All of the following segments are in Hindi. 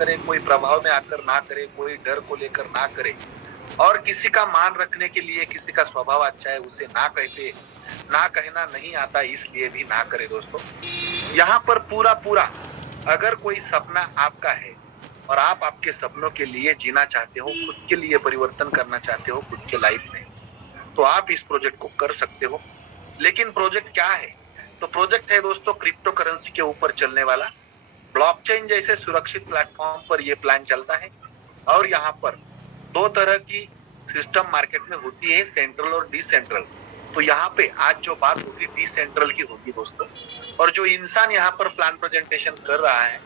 करे, कोई प्रभाव में आकर ना करे, कोई डर को लेकर ना करे, और किसी का मान रखने के लिए किसी का स्वभाव अच्छा है उसे ना कहना नहीं आता इसलिए भी ना करे दोस्तों। यहाँ पर पूरा पूरा अगर कोई सपना आपका है और आप आपके सपनों के लिए जीना चाहते हो, खुद के लिए परिवर्तन करना चाहते हो खुद के लाइफ में, तो आप इस प्रोजेक्ट को कर सकते हो। लेकिन प्रोजेक्ट क्या है? तो प्रोजेक्ट है दोस्तों क्रिप्टो करेंसी के ऊपर चलने वाला ब्लॉकचेन जैसे सुरक्षित प्लेटफॉर्म पर यह प्लान चलता है। और यहाँ पर दो तरह की सिस्टम मार्केट में होती है, सेंट्रल और डिसेंट्रल। तो यहाँ पे आज जो बात होगी डिसेंट्रल की होगी दोस्तों। और जो इंसान यहाँ पर प्लान प्रेजेंटेशन कर रहा है,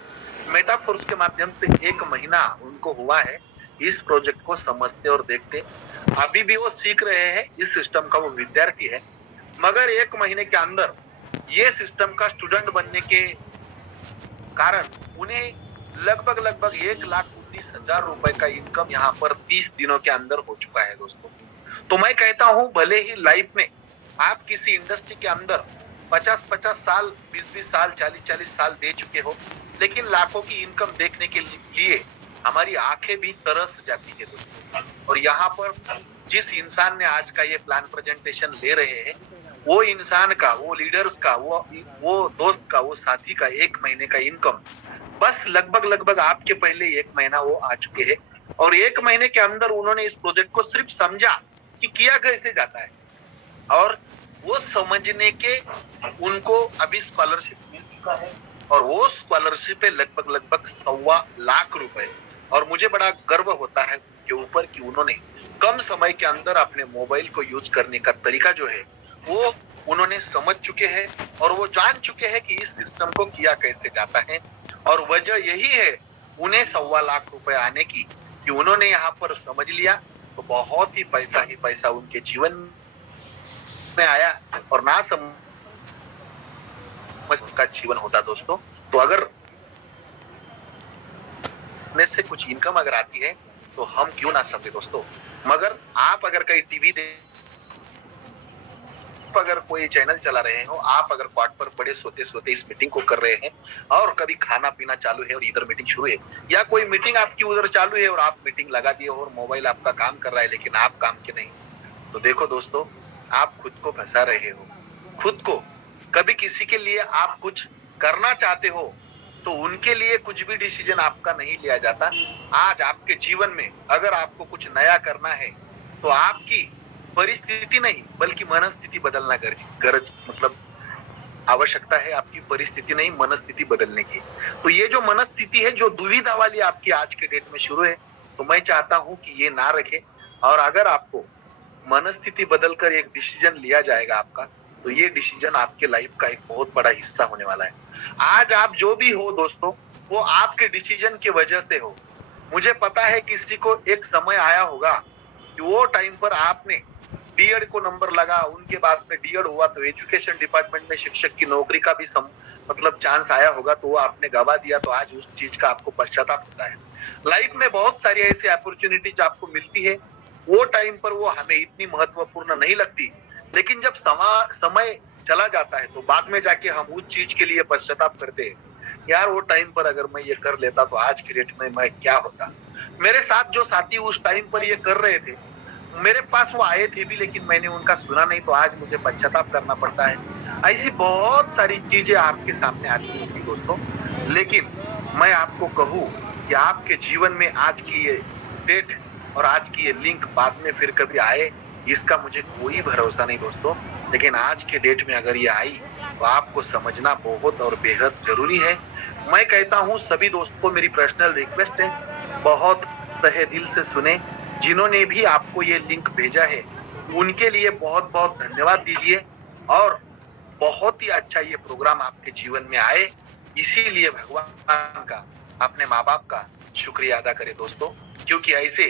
मेटाफोर्स के माध्यम से 1 महीना उनको हुआ है इस प्रोजेक्ट को समझते और देखते। अभी भी वो सीख रहे हैं इस सिस्टम का, वो विद्यार्थी है, मगर 1 महीने के अंदर ये सिस्टम का स्टूडेंट बनने के कारण उन्हें लगभग लगभग 1,19,000 रुपए का इनकम यहाँ पर 30 दिनों के अंदर हो चुका है दोस्तों। तो मैं कहता हूँ भले ही लाइफ में आप किसी इंडस्ट्री के अंदर 50-50 साल, 20-20 साल, 40-40 साल दे चुके हो, लेकिन लाखों की इनकम देखने के लिए हमारी आंखें भी तरस जाती है दोस्तों। और यहाँ पर जिस इंसान ने आज का ये प्लान प्रेजेंटेशन ले रहे हैं, वो इंसान का, वो लीडर्स का, वो दोस्त का, वो साथी का 1 महीने का इनकम बस लगभग लगभग आपके पहले 1 महीना वो आ चुके हैं। और 1 महीने के अंदर उन्होंने इस प्रोजेक्ट को सिर्फ समझा कि किया कैसे जाता है, और वो समझने के उनको अभी स्कॉलरशिप मिल चुका है। और वो स्कॉलरशिप है लगभग लगभग 1,15,00,000 रुपए। और मुझे बड़ा गर्व होता है उनके ऊपर कि उन्होंने कम समय के अंदर अपने मोबाइल को यूज करने का तरीका जो है वो उन्होंने समझ चुके हैं, और वो जान चुके हैं कि इस सिस्टम को किया कैसे जाता है। और वजह यही है उन्हें 1,15,00,000 रुपए आने की, कि उन्होंने यहाँ पर समझ लिया तो बहुत ही पैसा उनके जीवन में आया। और ना समझ का जीवन होता दोस्तों। तो अगर में से कुछ इनकम अगर आती है तो हम क्यों ना समझे दोस्तों। मगर आप अगर कहीं टीवी अगर कोई चैनल चला रहे हो, आप अगर क्वार्ट पर पड़े सोते सोते इस मीटिंग को कर रहे हैं, और कभी खाना पीना चालू है और इधर मीटिंग शुरू है, या कोई मीटिंग आपकी उधर चालू है और आप मीटिंग लगा दिए और मोबाइल आपका काम कर रहा है लेकिन आप काम के नहीं, तो देखो दोस्तों आप खुद को फंसा रहे हो। खुद को कभी किसी के लिए आप कुछ करना चाहते हो तो उनके लिए कुछ भी डिसीजन आपका नहीं लिया जाता। आज आपके जीवन में अगर आपको कुछ नया करना है तो आपकी परिस्थिति नहीं बल्कि मनस्थिति बदलना गरज मतलब आवश्यकता है, आपकी परिस्थिति नहीं मनस्थिति बदलने की। तो ये जो मनस्थिति है जो दुविधा वाली आपकी आज के डेट में शुरू है, तो मैं चाहता हूं कि ये ना रखे। और अगर आपको मनस्थिति बदलकर एक डिसीजन लिया जाएगा आपका, तो ये डिसीजन आपके लाइफ का एक बहुत बड़ा हिस्सा होने वाला है। आज आप जो भी हो दोस्तों, वो आपके डिसीजन की वजह से हो। मुझे पता है किसी को एक समय आया होगा कि वो टाइम पर आपने डीएड को नंबर लगा, उनके बाद में डीएड हुआ तो एजुकेशन डिपार्टमेंट में शिक्षक की नौकरी का भी मतलब चांस आया होगा, तो वो आपने गवा दिया, तो आज उस चीज का आपको पश्चाताप होता है। लाइफ में बहुत सारी ऐसी अपॉर्चुनिटीज आपको मिलती है, वो टाइम पर वो हमें इतनी महत्वपूर्ण नहीं लगती, लेकिन जब समय चला जाता है तो बाद में जाके हम उस चीज के लिए पश्चाताप करते हैं, यार वो टाइम पर अगर मैं ये कर लेता तो आज की डेट में मैं क्या होता। मेरे साथ जो साथी उस टाइम पर ये कर रहे थे, मेरे पास वो आए थे भी लेकिन मैंने उनका सुना नहीं, तो आज मुझे पश्चाताप करना पड़ता है। ऐसी बहुत सारी चीजें आपके सामने आती होंगी दोस्तों, लेकिन मैं आपको कहूँ कि आपके जीवन में आज की ये डेट और आज की ये लिंक बाद में फिर कभी आए, इसका मुझे कोई भरोसा नहीं दोस्तों। लेकिन आज के डेट में अगर ये आई तो आपको समझना बहुत और बेहद जरूरी है। मैं कहता हूँ सभी दोस्तों को मेरी पर्सनल रिक्वेस्ट है, बहुत तहे दिल से सुने। जिन्होंने भी आपको ये लिंक भेजा है उनके लिए बहुत बहुत धन्यवाद दीजिए, और बहुत ही अच्छा ये प्रोग्राम आपके जीवन में आए, इसीलिए भगवान का, अपने माँ बाप का शुक्रिया अदा करें दोस्तों। क्योंकि ऐसे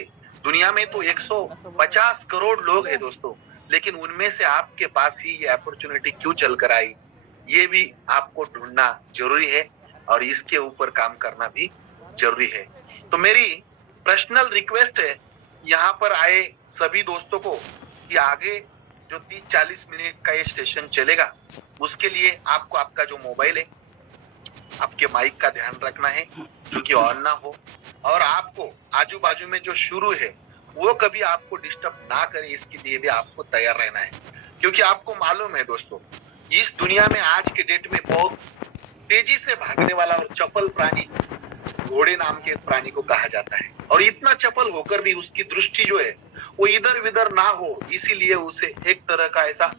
दुनिया में तो 150 करोड़ लोग हैं दोस्तों, लेकिन उनमें से आपके पास ही ये अपॉर्चुनिटी क्यों चल कर आई, ये भी आपको ढूंढना जरूरी है, और इसके ऊपर काम करना भी जरूरी है। तो मेरी पर्सनल रिक्वेस्ट है यहाँ पर आए सभी दोस्तों को कि आगे जो 30-40 मिनट का ये सेशन चलेगा, उसके लिए आपको आपका जो मोबाइल है आपके माइक का ध्यान रखना है क्योंकि ऑन ना हो, और आपको आजू बाजू में जो शुरू है वो कभी आपको डिस्टर्ब ना करे, इसके लिए भी आपको तैयार रहना है। क्योंकि आपको मालूम है दोस्तों, इस दुनिया में आज के डेट में बहुत तेजी से भागने वाला और चपल प्राणी घोड़े नाम के प्राणी को कहा जाता है, और इतना चपल होकर भी उसकी दृष्टि जो है वो इधर उधर ना हो, इसीलिए उसे एक तरह का ऐसा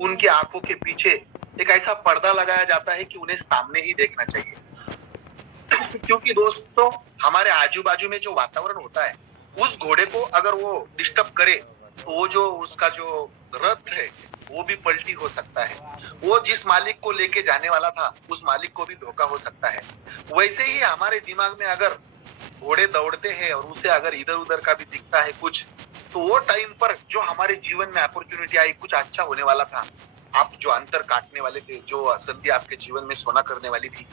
उनके आंखों के पीछे एक ऐसा पर्दा लगाया जाता है कि उन्हें सामने ही देखना चाहिए। क्योंकि दोस्तों हमारे आजू बाजू में जो वातावरण होता है उस घोड़े को अगर वो डिस्टर्ब करे तो वो जो उसका जो रथ है वो भी पलटी हो सकता है, वो जिस मालिक को लेके जाने वाला था उस मालिक को भी धोखा हो सकता है। वैसे ही हमारे दिमाग में अगर घोड़े दौड़ते हैं और उसे अगर इधर उधर का भी दिखता है कुछ, तो वो टाइम पर जो हमारे जीवन में अपॉर्चुनिटी आई, कुछ अच्छा होने वाला था, आप जो अंतर काटने वाले थे, जो संधि आपके जीवन में सोना करने वाली थी,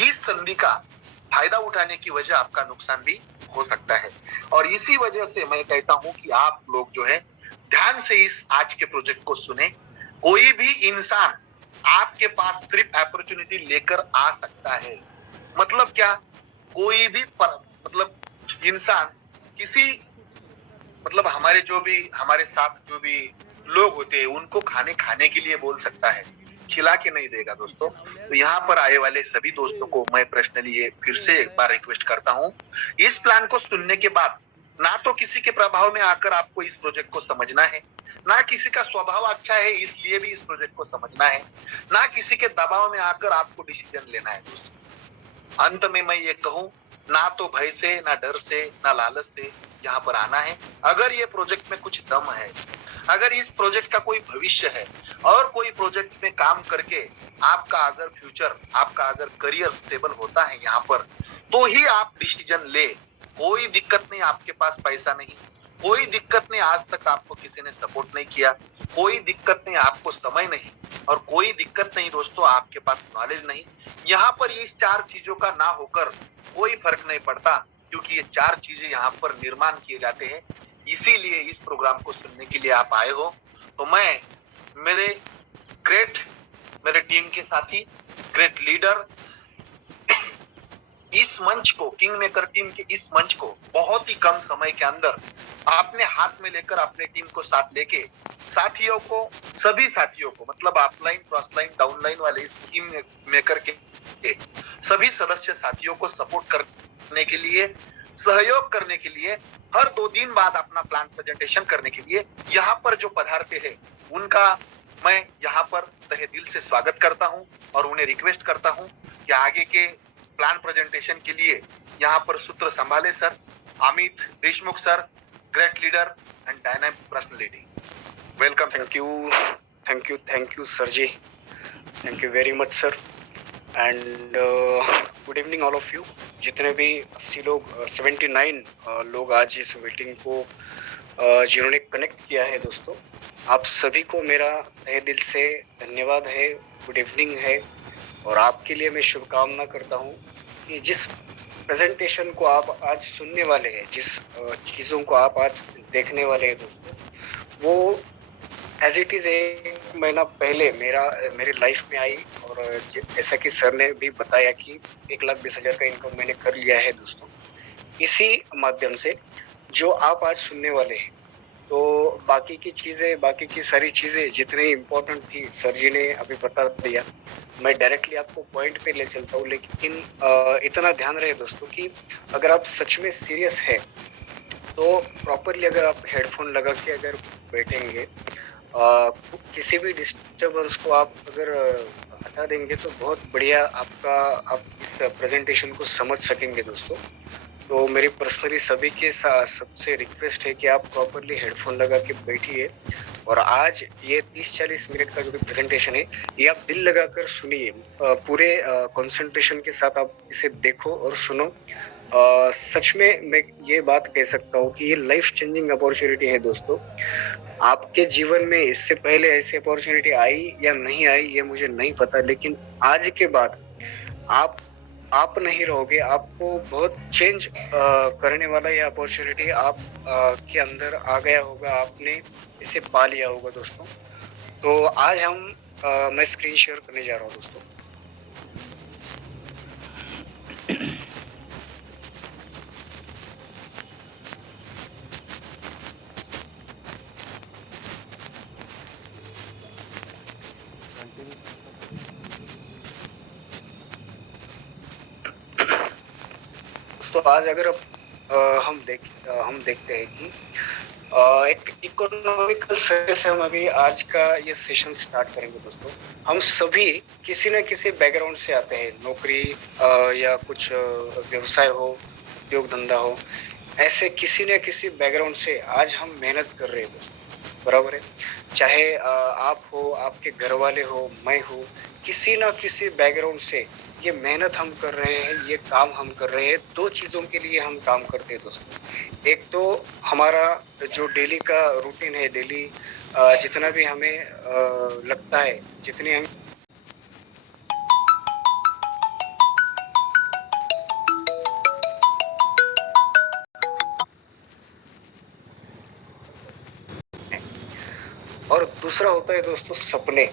इस संधि का फायदा उठाने की वजह आपका नुकसान भी हो सकता है। और इसी वजह से मैं कहता हूं कि आप लोग जो है ध्यान से इस आज के प्रोजेक्ट को सुने। कोई भी इंसान आपके पास सिर्फ अपॉर्चुनिटी लेकर आ सकता है। मतलब क्या, कोई भी मतलब इंसान किसी मतलब हमारे जो भी हमारे साथ जो भी लोग होते हैं उनको खाने के लिए बोल सकता है, खिला के नहीं देगा दोस्तों। तो यहाँ पर आए वाले सभी दोस्तों को मैं पर्सनली ये फिर से एक बार रिक्वेस्ट करता हूँ, इस प्लान को सुनने के बाद ना तो किसी के प्रभाव में आकर आपको इस प्रोजेक्ट को समझना है, ना किसी का स्वभाव अच्छा है इसलिए भी इस प्रोजेक्ट को समझना है, ना किसी के दबाव में आकर आपको डिसीजन लेना है दोस्तों। अंत में मैं ये कहूँ, ना तो भय से, ना डर से, ना लालच से यहाँ पर आना है। अगर ये प्रोजेक्ट में कुछ दम है, अगर इस प्रोजेक्ट का कोई भविष्य है और कोई प्रोजेक्ट में काम करके आपका अगर फ्यूचर, आपका अगर करियर स्टेबल होता है यहाँ पर, तो ही आप डिसीजन ले। कोई दिक्कत नहीं, आपके पास पैसा नहीं, कोई दिक्कत नहीं, आज तक आपको किसी ने सपोर्ट नहीं किया, कोई दिक्कत नहीं, आपको समय नहीं, और कोई दिक्कत नहीं दोस्तों आपके पास नॉलेज नहीं। यहाँ पर इस 4 चीजों का ना होकर कोई फर्क नहीं पड़ता, क्योंकि ये 4 चीजें यहाँ पर निर्माण किए जाते हैं। इसीलिए इस प्रोग्राम को सुनने के लिए आप आए हो। तो मैं मेरे टीम के साथी, ग्रेट लीडर, इस मंच को, किंग मेकर टीम के इस मंच को बहुत ही कम समय के अंदर आपने हाथ में लेकर अपने टीम को साथ लेके साथियों को, सभी साथियों को, मतलब अपलाइन, क्रॉसलाइन, डाउनलाइन वाले इस टीम मेकर के सभी सदस्य साथियों को सपोर्ट करने के लिए, सहयोग करने के लिए, हर 2 दिन बाद अपना प्लान प्रेजेंटेशन करने के लिए यहाँ पर जो पधारते हैं उनका मैं यहाँ पर तहे दिल से स्वागत करता हूँ और उन्हें रिक्वेस्ट करता हूँ कि आगे के प्लान प्रेजेंटेशन के लिए यहाँ पर सूत्र संभाले sir Amit Deshmukh sir, great leader and dynamic personality. Welcome. Thank you sir ji, thank you very much sir. And good evening all of you, जितने भी 80 लोग 79 लोग आज इस मीटिंग को जिन्होंने कनेक्ट किया है दोस्तों, आप सभी को मेरा तहे दिल से धन्यवाद है, गुड इवनिंग है। और आपके लिए मैं शुभकामना करता हूँ कि जिस प्रेजेंटेशन को आप आज सुनने वाले हैं, जिस चीज़ों को आप आज देखने वाले हैं दोस्तों, वो एज इट इज़ 1 महीना पहले मेरे लाइफ में आई। और जैसा कि सर ने भी बताया कि 1,20,000 का इनकम मैंने कर लिया है दोस्तों, इसी माध्यम से जो आप आज सुनने वाले हैं। तो बाकी की सारी चीज़ें जितनी इम्पोर्टेंट थी सर जी ने अभी बता दिया, मैं डायरेक्टली आपको पॉइंट पे ले चलता हूँ। लेकिन इतना ध्यान रहे दोस्तों कि अगर आप सच में सीरियस है तो प्रॉपरली अगर आप हेडफोन लगा के अगर बैठेंगे, किसी भी डिस्टर्बेंस को आप अगर हटा देंगे तो बहुत बढ़िया आप इस प्रेजेंटेशन को समझ सकेंगे दोस्तों। तो मेरी पर्सनली सभी के साथ सबसे रिक्वेस्ट है कि आप प्रॉपरली हेडफोन लगा के बैठिए और आज ये 30-40 मिनट का जो भी प्रेजेंटेशन है ये आप दिल लगाकर सुनिए, पूरे कंसंट्रेशन के साथ आप इसे देखो और सुनो। सच में मैं ये बात कह सकता हूँ कि ये लाइफ चेंजिंग अपॉर्चुनिटी है दोस्तों। आपके जीवन में इससे पहले ऐसी अपॉर्चुनिटी आई या नहीं आई ये मुझे नहीं पता, लेकिन आज के बाद आप नहीं रहोगे, आपको बहुत चेंज करने वाला ये अपॉर्चुनिटी आप के अंदर आ गया होगा, आपने इसे पा लिया होगा दोस्तों। तो आज मैं स्क्रीन शेयर करने जा रहा हूँ दोस्तों। दोस्तों आज अगर हम देखते हैं कि एक इकोनॉमिकल सर्वे से हम अभी आज का ये सेशन स्टार्ट करेंगे दोस्तों। हम सभी किसी न किसी बैकग्राउंड से आते हैं, नौकरी या कुछ व्यवसाय हो, उद्योग धंधा हो, ऐसे किसी न किसी बैकग्राउंड से आज हम मेहनत कर रहे हैं दोस्तों, बराबर है। चाहे आप हो, आपके घर वाले हो, मैं हूँ, किसी न किसी बैकग्राउंड से ये मेहनत हम कर रहे हैं, ये काम हम कर रहे हैं। दो चीजों के लिए हम काम करते हैं दोस्तों। एक तो हमारा जो डेली का रूटीन है, डेली जितना भी हमें लगता है, जितनी हम और दूसरा होता है दोस्तों सपने।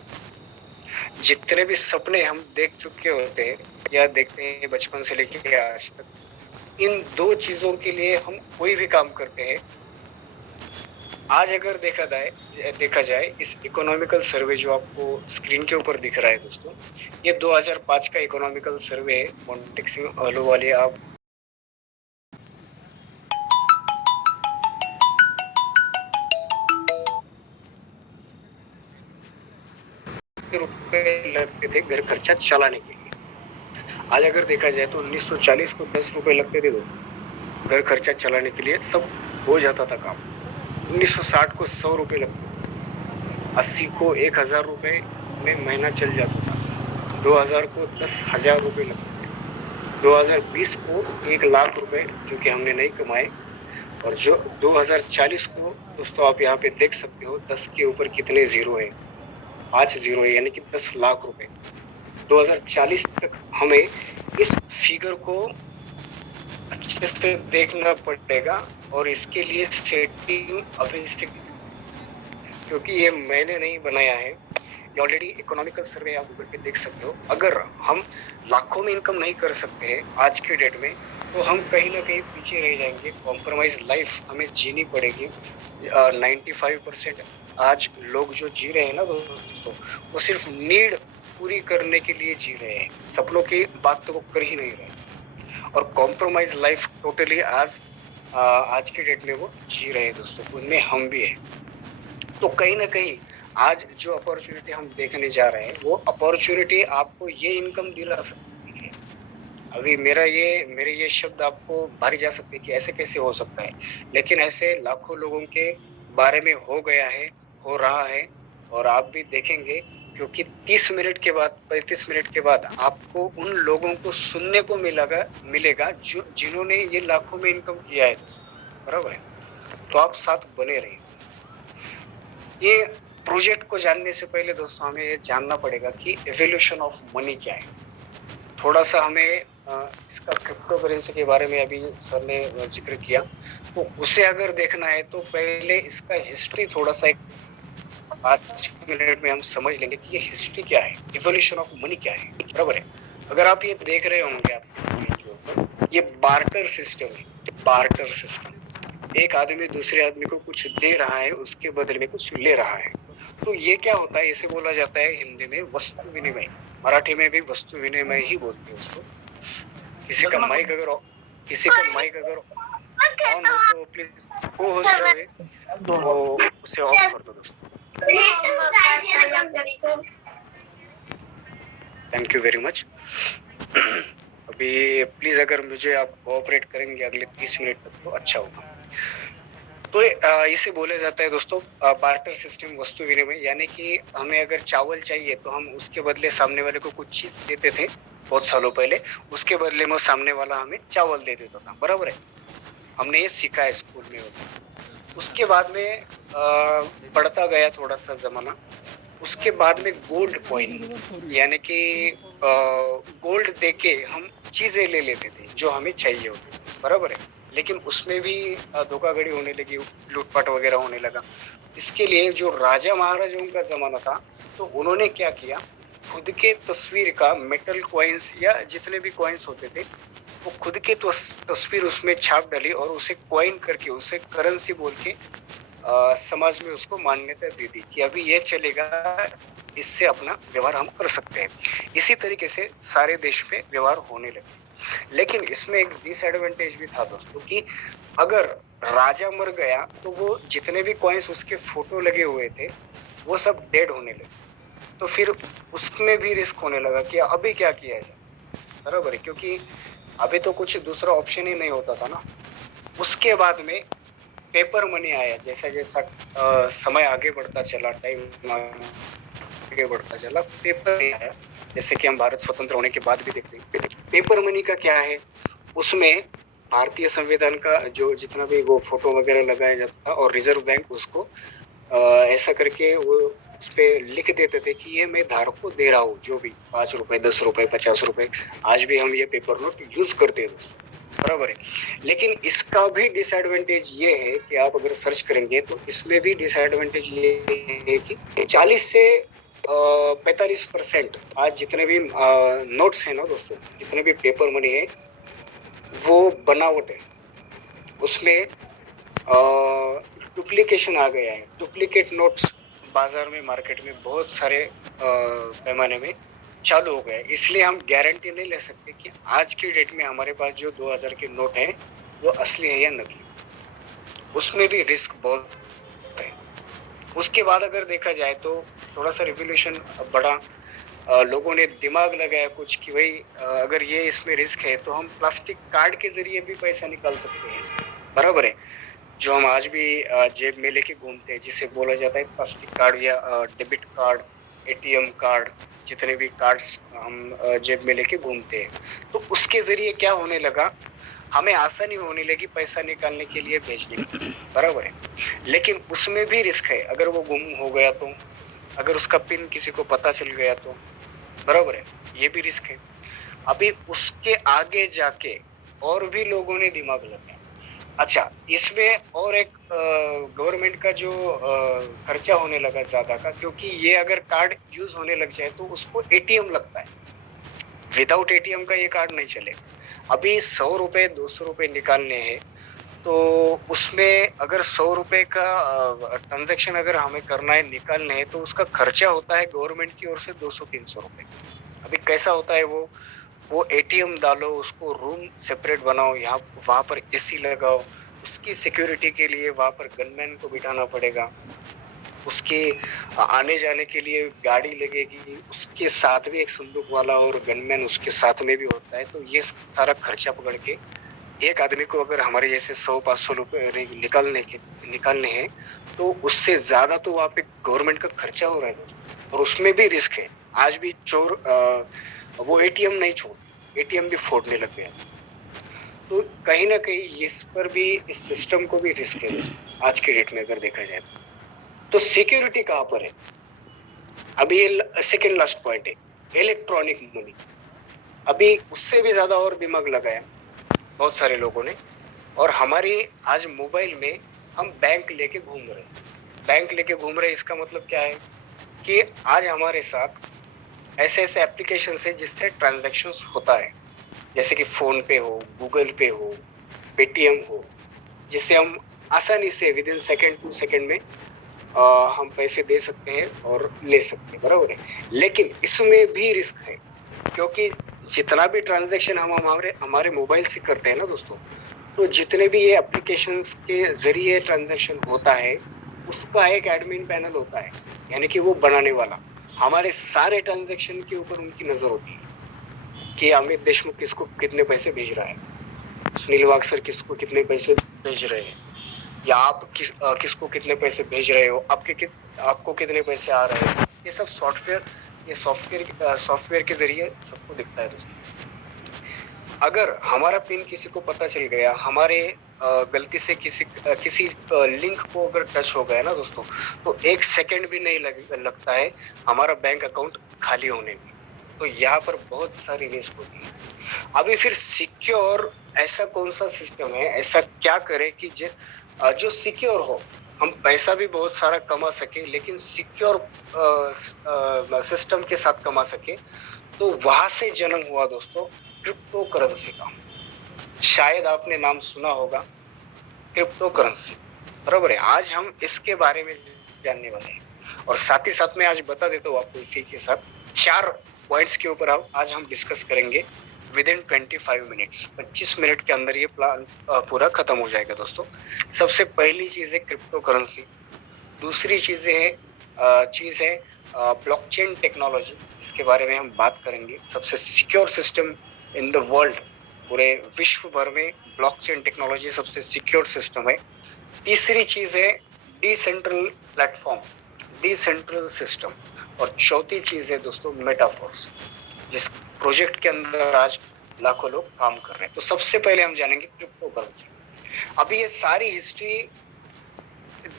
जितने भी सपने हम देख चुके होते हैं या देखते हैं बचपन से लेकर आज तक, इन दो चीजों के लिए हम कोई भी काम करते हैं। आज अगर देखा जाए इस इकोनॉमिकल सर्वे जो आपको स्क्रीन के ऊपर दिख रहा है दोस्तों, ये 2005 का इकोनॉमिकल सर्वे है। मोंटेक सिंह अहलूवालिया आप रुपए लगते थे घर खर्चा चलाने के लिए। आज अगर देखा जाए तो 1940 को 10 रुपए लगते थे दोस्तों घर खर्चा चलाने के लिए, सब हो जाता था काम। 1960 को 100 रुपए लगते थे, 80 को 1000 रुपए में महीना चल जाता था, 2000 को 10,000 रुपए लगते थे, 2020 को 1 लाख रुपए जो कि हमने नहीं कमाए, और जो 2040 को दोस्तों आप यहाँ पे देख सकते हो 10 के ऊपर कितने जीरो है, 5 जीरो है, यानी कि 10 लाख रुपए। 2040 तक हमें इस फिगर को अच्छे से देखना पड़ेगा और इसके लिए सेटिंग अभी से, क्योंकि ये मैंने नहीं बनाया है, ये ऑलरेडी इकोनॉमिकल सर्वे आप गूगल पे देख सकते हो। अगर हम लाखों में इनकम नहीं कर सकते हैं आज के डेट में, तो हम कहीं ना कहीं पीछे रह जाएंगे। कॉम्प्रोमाइज लाइफ हमें जीनी पड़ेगी। 95% आज लोग जो जी रहे हैं ना दोस्तों, वो सिर्फ नीड पूरी करने के लिए जी रहे हैं, सपनों की बात तो वो कर ही नहीं रहे। और कॉम्प्रोमाइज लाइफ टोटली आज के डेट में वो जी रहे हैं दोस्तों, उनमें हम भी हैं। तो कहीं ना कहीं आज जो अपॉर्चुनिटी हम देखने जा रहे हैं, वो अपॉर्चुनिटी आपको ये इनकम दिला सकती है। अभी मेरे ये शब्द आपको भारी जा सकते हैं कि ऐसे कैसे हो सकता है, लेकिन ऐसे लाखों लोगों के बारे में हो गया है, हो रहा है, और आप भी देखेंगे, क्योंकि 30 मिनट के बाद, 35 मिनट के बाद आपको उन लोगों को सुनने को मिलेगा जो जिन्होंने ये लाखों में इनकम किया है, बराबर है। तो आप साथ बने रहिए। ये प्रोजेक्ट को जानने से पहले दोस्तों हमें ये जानना पड़ेगा कि एवोल्यूशन ऑफ मनी क्या है। थोड़ा सा हमें इसका क्रिप्टो करेंसी के बारे में अभी सर ने जिक्र किया, तो उसे अगर देखना है तो पहले इसका हिस्ट्री थोड़ा सा 5 मिनट में हम समझ लेंगे कि ये हिस्ट्री क्या है, इवोल्यूशन ऑफ मनी क्या है, बराबर है। अगर आप ये देख रहे होंगे आपकी स्क्रीन के ऊपर, ये बार्टर सिस्टम है। बार्टर सिस्टम, एक आदमी दूसरे आदमी को कुछ दे रहा है, उसके बदले में कुछ ले रहा है। तो ये क्या होता है, इसे बोला जाता है हिंदी में वस्तु विनिमय, मराठी में भी वस्तु विनिमय ही बोलते हैं उसको। किसी का माइक अगर ऑन हो तो प्लीज को होस्ट जो है वो उसे ऑफ कर दो दोस्तों। Thank you very much. अभी प्लीज अगर मुझे आप कोऑपरेट करेंगे अगले 30 मिनट तक तो अच्छा होगा। तो इसे बोला जाता है दोस्तों बार्टर सिस्टम, वस्तु विनिमय। यानी कि हमें अगर चावल चाहिए तो हम उसके बदले सामने वाले को कुछ चीज देते थे बहुत सालों पहले, उसके बदले में सामने वाला हमें चावल दे देता था, बराबर है। हमने ये सीखा है स्कूल में होता। उसके बाद में बढ़ता गया थोड़ा सा जमाना, उसके बाद में गोल्ड कॉइन, यानी कि गोल्ड देके हम चीजें ले लेते थे जो हमें चाहिए होती थी, बराबर है। लेकिन उसमें भी धोखाधड़ी होने लगी, लूटपाट वगैरह होने लगा। इसके लिए जो राजा महाराजाओं का जमाना था, तो उन्होंने क्या किया, खुद के तस्वीर का मेटल कॉइन्स या जितने भी कॉइन्स होते थे, वो खुद के तस्वीर उसमें छाप डाली और उसे कॉइन करके, उसे करेंसी बोल के समाज में उसको मान्यता दे दी कि अभी ये चलेगा, इससे अपना व्यवहार हम कर सकते हैं। इसी तरीके से सारे देश में व्यवहार होने लगे। लेकिन इसमें एक डिसएडवांटेज भी था दोस्तों कि अगर राजा मर गया तो वो जितने भी कॉइन्स उसके फोटो लगे हुए थे वो सब डेड होने लगे। तो फिर उसमें भी रिस्क होने लगा कि अभी क्या किया जाए, बराबर है, क्योंकि अभी तो कुछ दूसरा ऑप्शन ही नहीं होता था ना। उसके बाद में पेपर मनी आया, जैसा जैसा समय आगे बढ़ता चला, टाइम आगे बढ़ता चला, पेपर मनी आया। जैसे कि हम भारत स्वतंत्र होने के बाद भी देखते हैं पेपर मनी का क्या है, उसमें भारतीय संविधान का जो जितना भी वो फोटो वगैरह लगाया जाता था और रिजर्व बैंक उसको ऐसा करके वो उस पे लिख देते थे कि ये मैं धारक को दे रहा हूँ, जो भी 5 रुपए 10 रुपए 50 रुपए, आज भी हम ये पेपर नोट यूज करते हैं दोस्तों, बराबर है। लेकिन इसका भी डिसएडवांटेज ये है कि आप अगर सर्च करेंगे तो इसमें भी डिसएडवांटेज ये है कि 40 से 45% आज जितने भी नोट्स हैं ना दोस्तों, जितने भी पेपर मनी है वो बनावट है। उसमें डुप्लीकेशन आ गया है, डुप्लीकेट नोट्स बाजार में मार्केट में बहुत सारे पैमाने में चालू हो गए। इसलिए हम गारंटी नहीं ले सकते कि आज की डेट में हमारे पास जो 2000 के नोट हैं वो असली है या नकली, उसमें भी रिस्क बहुत है। उसके बाद अगर देखा जाए तो थोड़ा सा रिवोल्यूशन बढ़ा, लोगों ने दिमाग लगाया कुछ कि भाई अगर ये इसमें रिस्क है तो हम प्लास्टिक कार्ड के जरिए भी पैसा निकाल सकते हैं, बराबर है, जो हम आज भी जेब में लेके घूमते हैं, जिसे बोला जाता है प्लास्टिक कार्ड या डेबिट कार्ड, एटीएम कार्ड, जितने भी कार्ड्स हम जेब में लेके घूमते हैं। तो उसके जरिए क्या होने लगा, हमें आसानी होने लगी पैसा निकालने के लिए, भेजने की, बराबर है। लेकिन उसमें भी रिस्क है, अगर वो गुम हो गया तो, अगर उसका पिन किसी को पता चल गया तो, बराबर है, ये भी रिस्क है। अभी उसके आगे जाके और भी लोगों ने दिमाग लगाया। अच्छा, इसमें और एक गवर्नमेंट का जो खर्चा होने लगा ज्यादा का, क्योंकि ये अगर कार्ड यूज होने लग जाए तो उसको एटीएम लगता है, विदाउट एटीएम का ये कार्ड नहीं चलेगा। अभी 100 रुपए 200 रुपए निकालने हैं तो उसमें अगर 100 रुपए का ट्रांजैक्शन अगर हमें करना है, निकालने हैं, तो उसका खर्चा होता है गवर्नमेंट की ओर से 200-300 रुपए। अभी कैसा होता है वो एटीएम डालो, उसको रूम सेपरेट बनाओ, यहाँ वहां पर एसी लगाओ, उसकी सिक्योरिटी के लिए वहां पर गनमैन को बिठाना पड़ेगा, उसके आने जाने के लिए गाड़ी लगेगी, उसके साथ भी एक संदूक वाला और गनमैन उसके साथ में भी होता है। तो ये सारा खर्चा पकड़ के एक आदमी को अगर हमारे जैसे 100-500 रुपए निकालने हैं तो उससे ज्यादा तो वहाँ पे गवर्नमेंट का खर्चा हो रहा है और उसमें भी रिस्क है। आज भी चोर वो एटीएम नहीं छोड़, एटीएम भी फोड़ने लग गया। तो कहीं ना कहीं इस पर भी, इस सिस्टम को भी रिस्क है आज के डेट में अगर देखा जाए तो। सिक्योरिटी कहाँ पर है, अभी ये सेकेंड लास्ट पॉइंट है, इलेक्ट्रॉनिक मनी। अभी उससे भी ज्यादा और दिमाग लगाया बहुत सारे लोगों ने, और हमारी आज मोबाइल में हम बैंक लेके घूम रहे हैं। बैंक लेके घूम रहे, इसका मतलब क्या है कि आज हमारे साथ ऐसे ऐसे एप्लीकेशन है जिससे ट्रांजैक्शंस होता है, जैसे कि फोन पे हो, गूगल पे हो, पेटीएम हो, जिससे हम आसानी से विद इन सेकेंड 2 सेकेंड में हम पैसे दे सकते हैं और ले सकते हैं, बराबर है। लेकिन इसमें भी रिस्क है, क्योंकि जितना भी ट्रांजैक्शन हम हमारे मोबाइल से करते हैं ना दोस्तों, तो जितने भी ये एप्लीकेशंस के जरिए ट्रांजैक्शन होता है उसका एक एडमिन पैनल होता है, यानी कि वो बनाने वाला, हमारे सारे ट्रांजैक्शन के ऊपर उनकी नजर होती है कि अमित देशमुख किसको कितने पैसे भेज रहा है, सुनील वागसर किसको कितने पैसे भेज रहे हैं, या आप किसको कितने पैसे भेज रहे हो, आपको कितने पैसे आ रहे हैं। ये सब सॉफ्टवेयर के जरिए सबको दिखता है दोस्तों। अगर हमारा पिन किसी को पता चल गया, हमारे गलती से किसी लिंक को अगर टच हो गया ना दोस्तों, तो 1 सेकेंड भी नहीं लगता है हमारा बैंक अकाउंट खाली होने में। तो यहाँ पर बहुत सारी रिस्क होती है। अभी फिर सिक्योर ऐसा कौन सा सिस्टम है, ऐसा क्या करे कि जो सिक्योर हो, हम पैसा भी बहुत सारा कमा सके लेकिन सिक्योर सिस्टम के साथ कमा सके। तो वहां से जन्म हुआ दोस्तों क्रिप्टो करेंसी का। शायद आपने नाम सुना होगा, क्रिप्टो करेंसी, बराबर है। आज हम इसके बारे में जानने वाले हैं और साथ ही साथ में आज बता देता हूँ आपको, इसी के साथ 4 पॉइंट्स के ऊपर आज हम डिस्कस करेंगे विदिन 25 मिनट्स, 25 मिनट के अंदर ये प्लान पूरा खत्म हो जाएगा दोस्तों। सबसे पहली चीज है क्रिप्टो करेंसी, दूसरी चीज है ब्लॉकचेन टेक्नोलॉजी, इसके बारे में हम बात करेंगे। सबसे secure system in the world, पूरे विश्व भर में ब्लॉकचेन टेक्नोलॉजी सबसे सिक्योर सिस्टम है। तीसरी चीज है डिसेंट्रल प्लेटफॉर्म, डिसेंट्रल सिस्टम। और चौथी चीज है दोस्तों मेटाफोर्स, जिस प्रोजेक्ट के अंदर आज लाखों लोग काम कर रहे हैं। तो सबसे पहले हम जानेंगे क्रिप्टो करेंसी। अभी ये सारी हिस्ट्री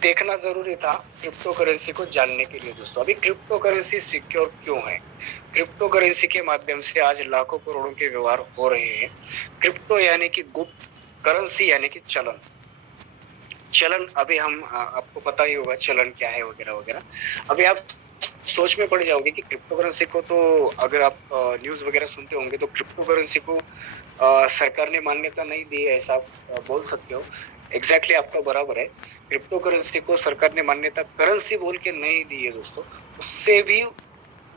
देखना जरूरी था क्रिप्टो करेंसी को जानने के लिए दोस्तों। अभी क्रिप्टो करेंसी सिक्योर क्यों है? क्रिप्टो करेंसी के माध्यम से आज लाखों करोड़ों के व्यवहार हो रहे हैं। क्रिप्टो यानी कि गुप्त, करेंसी यानी कि चलन। चलन अभी हम आपको पता ही होगा चलन क्या है वगैरह वगैरह। अभी आप सोच में पड़ जाओगे कि क्रिप्टो करेंसी को, तो अगर आप न्यूज वगैरह सुनते होंगे तो क्रिप्टो करेंसी को सरकार ने मान्यता नहीं दी है, ऐसा आप बोल सकते हो। एग्जैक्टली आपका बराबर है। क्रिप्टो करेंसी को सरकार ने मान्यता करेंसी बोल के नहीं दी है दोस्तों, उससे भी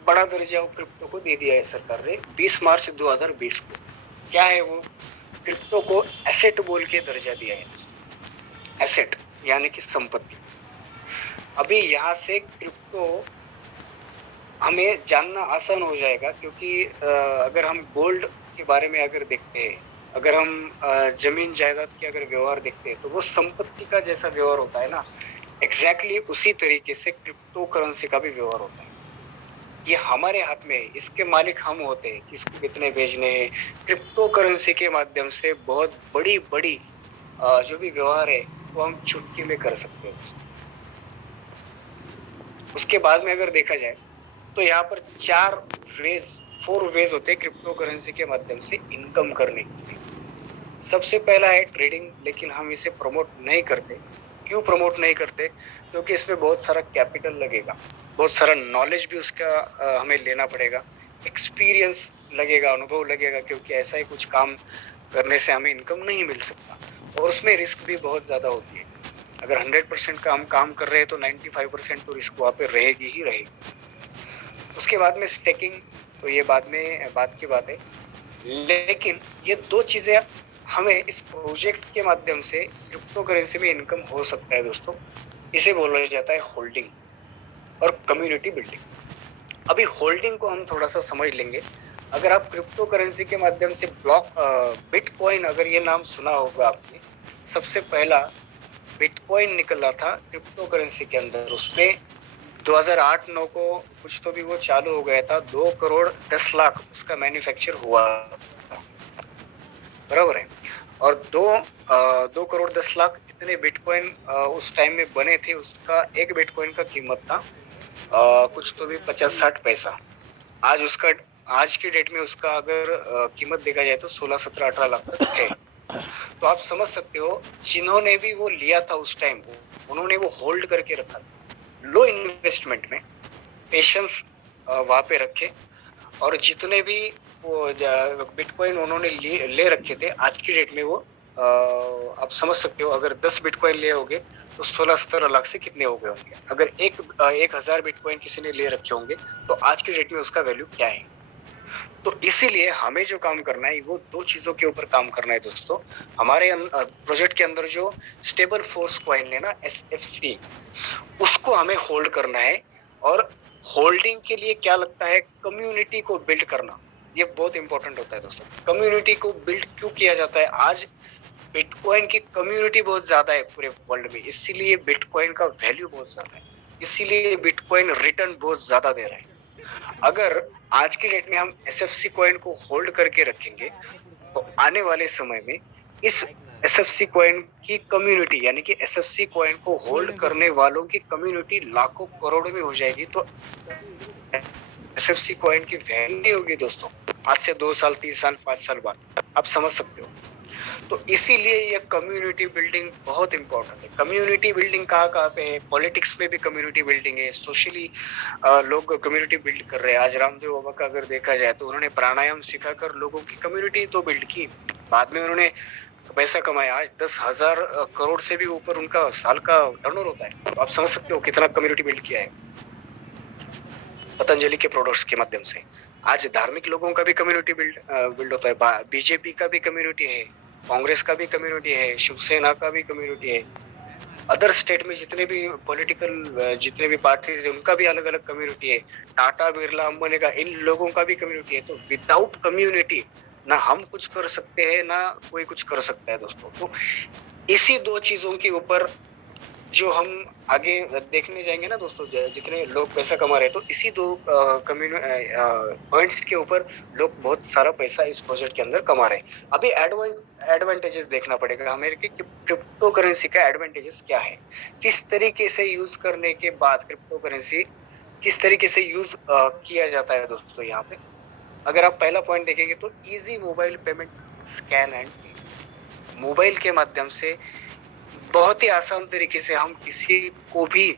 बड़ा दर्जा क्रिप्टो को दे दिया है सरकार ने 20 मार्च 2020 को। क्या है वो? क्रिप्टो को एसेट बोल के दर्जा दिया है। एसेट यानी कि संपत्ति। अभी यहाँ से क्रिप्टो हमें जानना आसान हो जाएगा, क्योंकि अगर हम गोल्ड के बारे में अगर देखते हैं, अगर हम जमीन जायदाद के अगर व्यवहार देखते हैं, तो वो संपत्ति का जैसा व्यवहार होता है ना, एग्जैक्टली उसी तरीके से क्रिप्टो करेंसी का भी व्यवहार होता है। ये हमारे हाथ में है, इसके मालिक हम होते हैं, किसको कितने भेजने हैं। क्रिप्टो करेंसी के माध्यम से बहुत बड़ी बड़ी जो भी व्यवहार है वो हम चुटकी में कर सकते हैं। उसके बाद में अगर देखा जाए तो यहाँ पर 4 वेज होते हैं क्रिप्टो करेंसी के माध्यम से इनकम करने के लिए। सबसे पहला है ट्रेडिंग, लेकिन हम इसे प्रमोट नहीं करते। क्यों प्रमोट नहीं करते? क्योंकि इसमें बहुत सारा कैपिटल लगेगा, बहुत सारा नॉलेज भी उसका हमें लेना पड़ेगा, एक्सपीरियंस लगेगा, अनुभव लगेगा, क्योंकि ऐसा ही कुछ काम करने से हमें इनकम नहीं मिल सकता। और उसमें रिस्क भी बहुत ज्यादा होती है। अगर 100% का हम काम कर रहे हैं तो 95% तो रिस्क वहाँ पे रहेगी ही रहेगी। उसके बाद में स्टेकिंग, तो ये बात की बात है, लेकिन ये 2 चीजें हमें इस प्रोजेक्ट के माध्यम से क्रिप्टो करेंसी में इनकम हो सकता है दोस्तों। इसे बोला जाता है होल्डिंग और कम्युनिटी बिल्डिंग। अभी होल्डिंग को हम थोड़ा सा समझ लेंगे। अगर आप क्रिप्टो करेंसी के माध्यम से बिटकॉइन, अगर ये नाम सुना होगा आपने, सबसे पहला बिटकॉइन निकला था क्रिप्टो करेंसी के अंदर। उसमें 2008-9 को कुछ तो भी वो चालू हो गया था। 2 करोड़ 10 लाख उसका मैन्युफैक्चर हुआ, बराबर है। और 2 करोड़ 10 लाख इतने बिटकॉइन उस टाइम में बने थे। उसका एक बिटकॉइन का कीमत था कुछ तो भी 50-60 पैसा। आज की डेट में उसका अगर कीमत देखा जाए तो 16, 17, 18 लाख तक है। तो आप समझ सकते हो, जिन्होंने भी वो लिया था उस टाइम, उन्होंने वो होल्ड करके रखा, लो इन्वेस्टमेंट में पेशेंस वहां पे रखे। और जितने भी वो बिटकॉइन उन्होंने ले रखे थे, आज की डेट में वो आप समझ सकते हो, अगर 10 बिटकॉइन लिए होंगे तो 16-17 लाख से कितने हो गए होंगे। अगर 1000 बिटकॉइन किसी ने ले रखे होंगे तो आज की डेट में उसका वैल्यू क्या है। तो इसीलिए हमें जो काम करना है वो 2 चीजों के ऊपर काम करना है दोस्तों। हमारे प्रोजेक्ट के अंदर जो स्टेबल फोर्स कॉइन है ना, SFC, उसको हमें होल्ड करना है। और होल्डिंग के लिए क्या लगता है? कम्युनिटी को बिल्ड करना, ये बहुत इंपॉर्टेंट होता है दोस्तों। कम्युनिटी को बिल्ड क्यों किया जाता है? आज बिटकॉइन की कम्युनिटी बहुत ज्यादा है पूरे वर्ल्ड में, इसीलिए बिटकॉइन का वैल्यू बहुत ज्यादा है, इसीलिए बिटकॉइन रिटर्न बहुत ज्यादा दे रहा है। अगर आज की डेट में हम SFC कॉइन को होल्ड करके रखेंगे तो आने वाले समय में इस SFC कॉइन की कम्युनिटी, यानी कि SFC कॉइन को होल्ड करने वालों की कम्युनिटी लाखों करोड़ों में हो जाएगी। तो SFC कॉइन की वैल्यू नहीं होगी दोस्तों आज से 2 साल, 3 साल, 5 साल बाद। आप समझ सकते हो। तो इसीलिए ये कम्युनिटी बिल्डिंग बहुत इंपॉर्टेंट है। कम्युनिटी बिल्डिंग कहाँ पे है? पॉलिटिक्स में भी कम्युनिटी बिल्डिंग है, सोशली लोग कम्युनिटी बिल्ड कर रहे हैं। आज रामदेव बाबा का अगर देखा जाए तो उन्होंने प्राणायाम सिखाकर लोगों की कम्युनिटी तो बिल्ड की, बाद में उन्होंने पैसा कमाया। आज 10,000 करोड़ से भी ऊपर उनका साल का टर्नओवर होता है। तो आप समझ सकते हो कितना कम्युनिटी बिल्ड किया है पतंजलि के प्रोडक्ट्स के माध्यम से। आज धार्मिक लोगों का भी कम्युनिटी बिल्ड होता है, बीजेपी का भी कम्युनिटी है, कांग्रेस का भी कम्युनिटी है, शिवसेना का भी कम्युनिटी है, अदर स्टेट में जितने भी पॉलिटिकल जितने भी पार्टीज है उनका भी अलग अलग कम्युनिटी है, टाटा बिरला अंबानी का इन लोगों का भी कम्युनिटी है। तो विदाउट कम्युनिटी ना हम कुछ कर सकते हैं ना कोई कुछ कर सकता है दोस्तों। तो इसी दो चीजों के ऊपर जो हम आगे देखने जाएंगे ना दोस्तों, जितने लोग पैसा कमा रहे हैं, तो इसी दो पॉइंट्स के ऊपर लोग बहुत सारा पैसा इस प्रोजेक्ट के अंदर कमा रहे हैं। अभी एडवांटेजेस देखना पड़ेगा हमें कि क्रिप्टो करेंसी का एडवांटेजेस क्या है, किस तरीके से यूज करने के बाद क्रिप्टो करेंसी किस तरीके से यूज किया जाता है दोस्तों। यहाँ पे अगर आप पहला पॉइंट देखेंगे तो easy mobile payment, scan and पे, मोबाइल के माध्यम से बहुत ही आसान तरीके से हम किसी को भी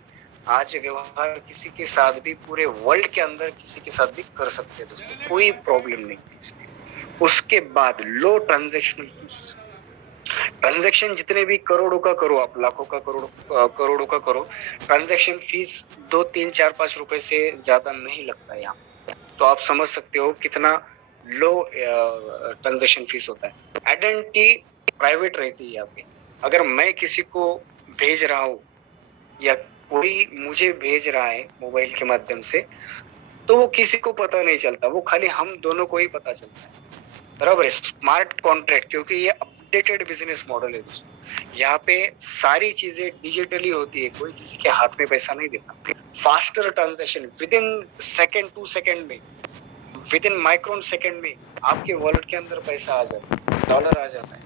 आज व्यवहार किसी के साथ भी पूरे वर्ल्ड के अंदर किसी के साथ भी कर सकते हैं दोस्तों, कोई प्रॉब्लम नहीं है इसमें। उसके बाद लो ट्रांजैक्शन जितने भी करोड़ों का करो आप, लाखों का करोड़ों का करो, ट्रांजैक्शन फीस 2 3 4 5 रुपए से ज्यादा नहीं लगता है यहाँ। तो आप समझ सकते हो कितना लो ट्रांजैक्शन फीस होता है। आइडेंटिटी प्राइवेट रहती है यहाँ पे। अगर मैं किसी को भेज रहा हूँ या कोई मुझे भेज रहा है मोबाइल के माध्यम से, तो वो किसी को पता नहीं चलता, वो खाली हम दोनों को ही पता चलता है, बराबर है। स्मार्ट कॉन्ट्रैक्ट, क्योंकि ये अपडेटेड बिजनेस मॉडल है दोस्तों, यहाँ पे सारी चीजें डिजिटली होती है, कोई किसी के हाथ में पैसा नहीं देता। Faster transaction, with in second 2 second में, विद इन माइक्रोन सेकेंड में आपके वॉलेट के अंदर पैसा आ जाता है, डॉलर आ जाता है।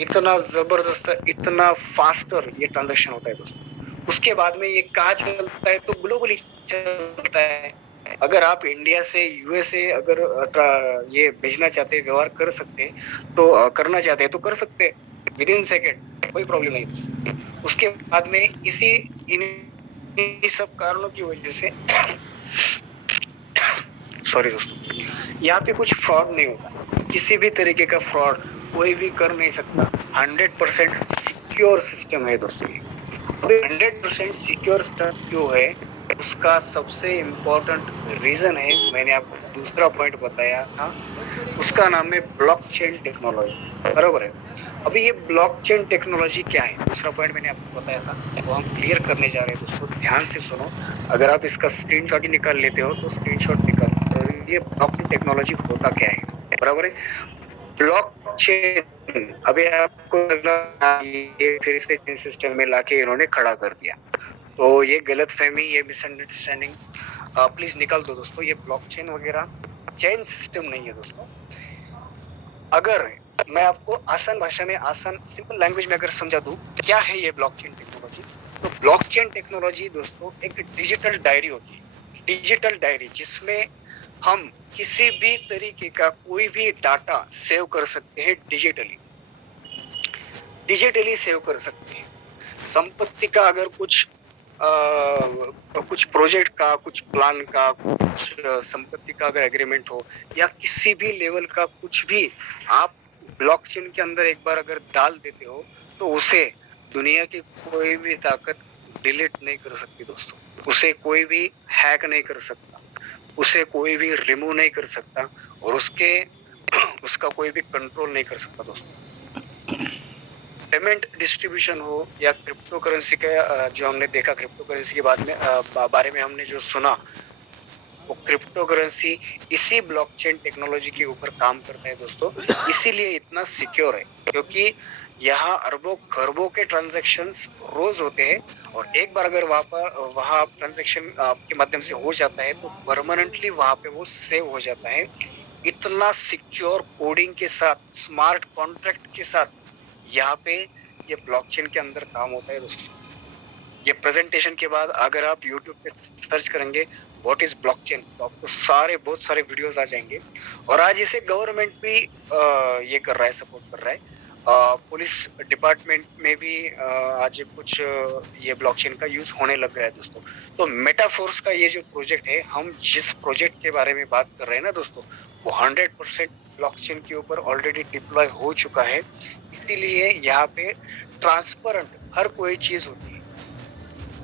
इतना जबरदस्त, इतना फास्टर ये ट्रांजैक्शन होता है दोस्तों। उसके बाद में ये कहाँ चलता है, तो ग्लोबली चलता है। अगर आप इंडिया से यूएसए अगर ये भेजना चाहते हैं, व्यवहार कर सकते हैं, तो करना चाहते हैं तो कर सकते हैं विद इन सेकेंड, कोई प्रॉब्लम नहीं। उसके बाद में इन सब कारणों की वजह से सॉरी दोस्तों, यहाँ पे कुछ फ्रॉड नहीं होता, किसी भी तरीके का फ्रॉड कोई भी कर नहीं सकता। 100% सिक्योर सिस्टम है दोस्तों। 100% सिक्योर सिस्टम क्यों है, उसका सबसे इम्पोर्टेंट रीजन है, मैंने आपको दूसरा पॉइंट बताया था, उसका नाम है ब्लॉकचेन टेक्नोलॉजी, बराबर है। अभी ये ब्लॉकचेन टेक्नोलॉजी क्या है, दूसरा पॉइंट मैंने आपको बताया था, वो हम क्लियर करने जा रहे हैं दोस्तों, ध्यान से सुनो। अगर आप इसका स्क्रीनशॉट ही निकाल लेते हो तो स्क्रीनशॉट निकाल, ये ब्लॉकचेन टेक्नोलॉजी होता क्या है, बराबर है। ब्लॉकचेन, अभी आपको लगा ये फिर से चेन सिस्टम में लाके इन्होंने खड़ा कर दिया, तो ये गलतफहमी, ये मिसअंडरस्टैंडिंग प्लीज निकाल दो दोस्तों। ये ब्लॉकचेन वगैरह चेन सिस्टम नहीं है दोस्तों। अगर मैं आपको आसान भाषा में, आसान सिंपल लैंग्वेज में अगर समझा दूं क्या है ये ब्लॉकचेन टेक्नोलॉजी, तो ब्लॉकचेन टेक्नोलॉजी दोस्तों एक डिजिटल डायरी होती है, डिजिटल डायरी जिसमें हम किसी भी तरीके का कोई भी डाटा सेव कर सकते हैं, डिजिटली सेव कर सकते हैं। संपत्ति का अगर कुछ प्रोजेक्ट का, कुछ प्लान का, कुछ संपत्ति का अगर एग्रीमेंट हो या किसी भी लेवल का कुछ भी आप ब्लॉकचेन के अंदर एक बार अगर डाल देते हो, तो उसे दुनिया की कोई भी ताकत डिलीट नहीं कर सकती दोस्तों, उसे कोई भी हैक नहीं कर सकता, उसे कोई भी रिमूव नहीं कर सकता, और उसका कोई भी कंट्रोल नहीं कर सकता दोस्तों। पेमेंट डिस्ट्रीब्यूशन हो या क्रिप्टो करेंसी का जो हमने देखा, क्रिप्टो करेंसी के बारे में हमने जो सुना, वो क्रिप्टो करेंसी इसी ब्लॉकचेन टेक्नोलॉजी के ऊपर काम करता है दोस्तों। इसीलिए इतना सिक्योर है, क्योंकि यहाँ अरबों खरबों के ट्रांजैक्शंस रोज होते हैं, और एक बार अगर वहाँ ट्रांजैक्शन के माध्यम से हो जाता है तो परमानेंटली वहाँ पे वो सेव हो जाता है। इतना सिक्योर कोडिंग के साथ, स्मार्ट कॉन्ट्रैक्ट के साथ यहाँ पे ये ब्लॉकचेन के अंदर काम होता है दोस्तों। ये प्रेजेंटेशन के बाद अगर आप YouTube पे सर्च करेंगे व्हाट इज ब्लॉकचेन, तो आपको बहुत सारे वीडियोस आ जाएंगे। और आज इसे गवर्नमेंट भी ये कर रहा है, सपोर्ट कर रहा है। पुलिस डिपार्टमेंट में भी आज कुछ ये ब्लॉकचेन का यूज होने लग गया है दोस्तों। तो मेटाफोर्स का ये जो प्रोजेक्ट है, हम जिस प्रोजेक्ट के बारे में बात कर रहे हैं ना दोस्तों, वो 100% ब्लॉकचेन के ऊपर ऑलरेडी डिप्लॉय हो चुका है। इसीलिए यहाँ पे ट्रांसपेरेंट हर कोई चीज होती है,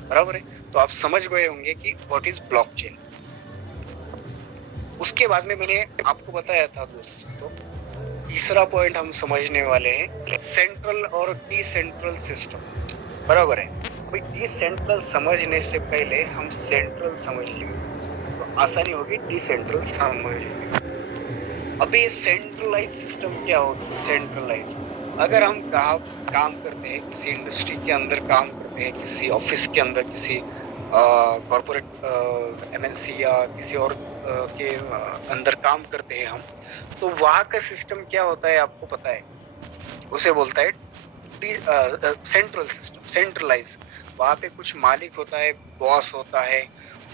बराबर है। तो आप समझ गए होंगे कि व्हाट इज ब्लॉकचेन। उसके बाद में मैंने आपको बताया था दोस्तों, तीसरा पॉइंट हम समझने वाले हैं सेंट्रल और डिसेंट्रल सिस्टम, बराबर है। भाई डिसेंट्रल समझने से पहले हम सेंट्रल समझ लेंगे तो आसानी होगी डिसेंट्रल समझने में। अभी सेंट्रलाइज सिस्टम क्या होता है? सेंट्रलाइज, अगर हम काम करते हैं, किसी इंडस्ट्री के अंदर काम करते हैं, किसी ऑफिस के अंदर, किसी कॉर्पोरेट एमएनसी या किसी और के अंदर काम करते हैं हम, तो वहाँ का सिस्टम क्या होता है आपको पता है? उसे बोलता है सेंट्रल सिस्टम, सेंट्रलाइज। वहाँ पे कुछ मालिक होता है, बॉस होता है,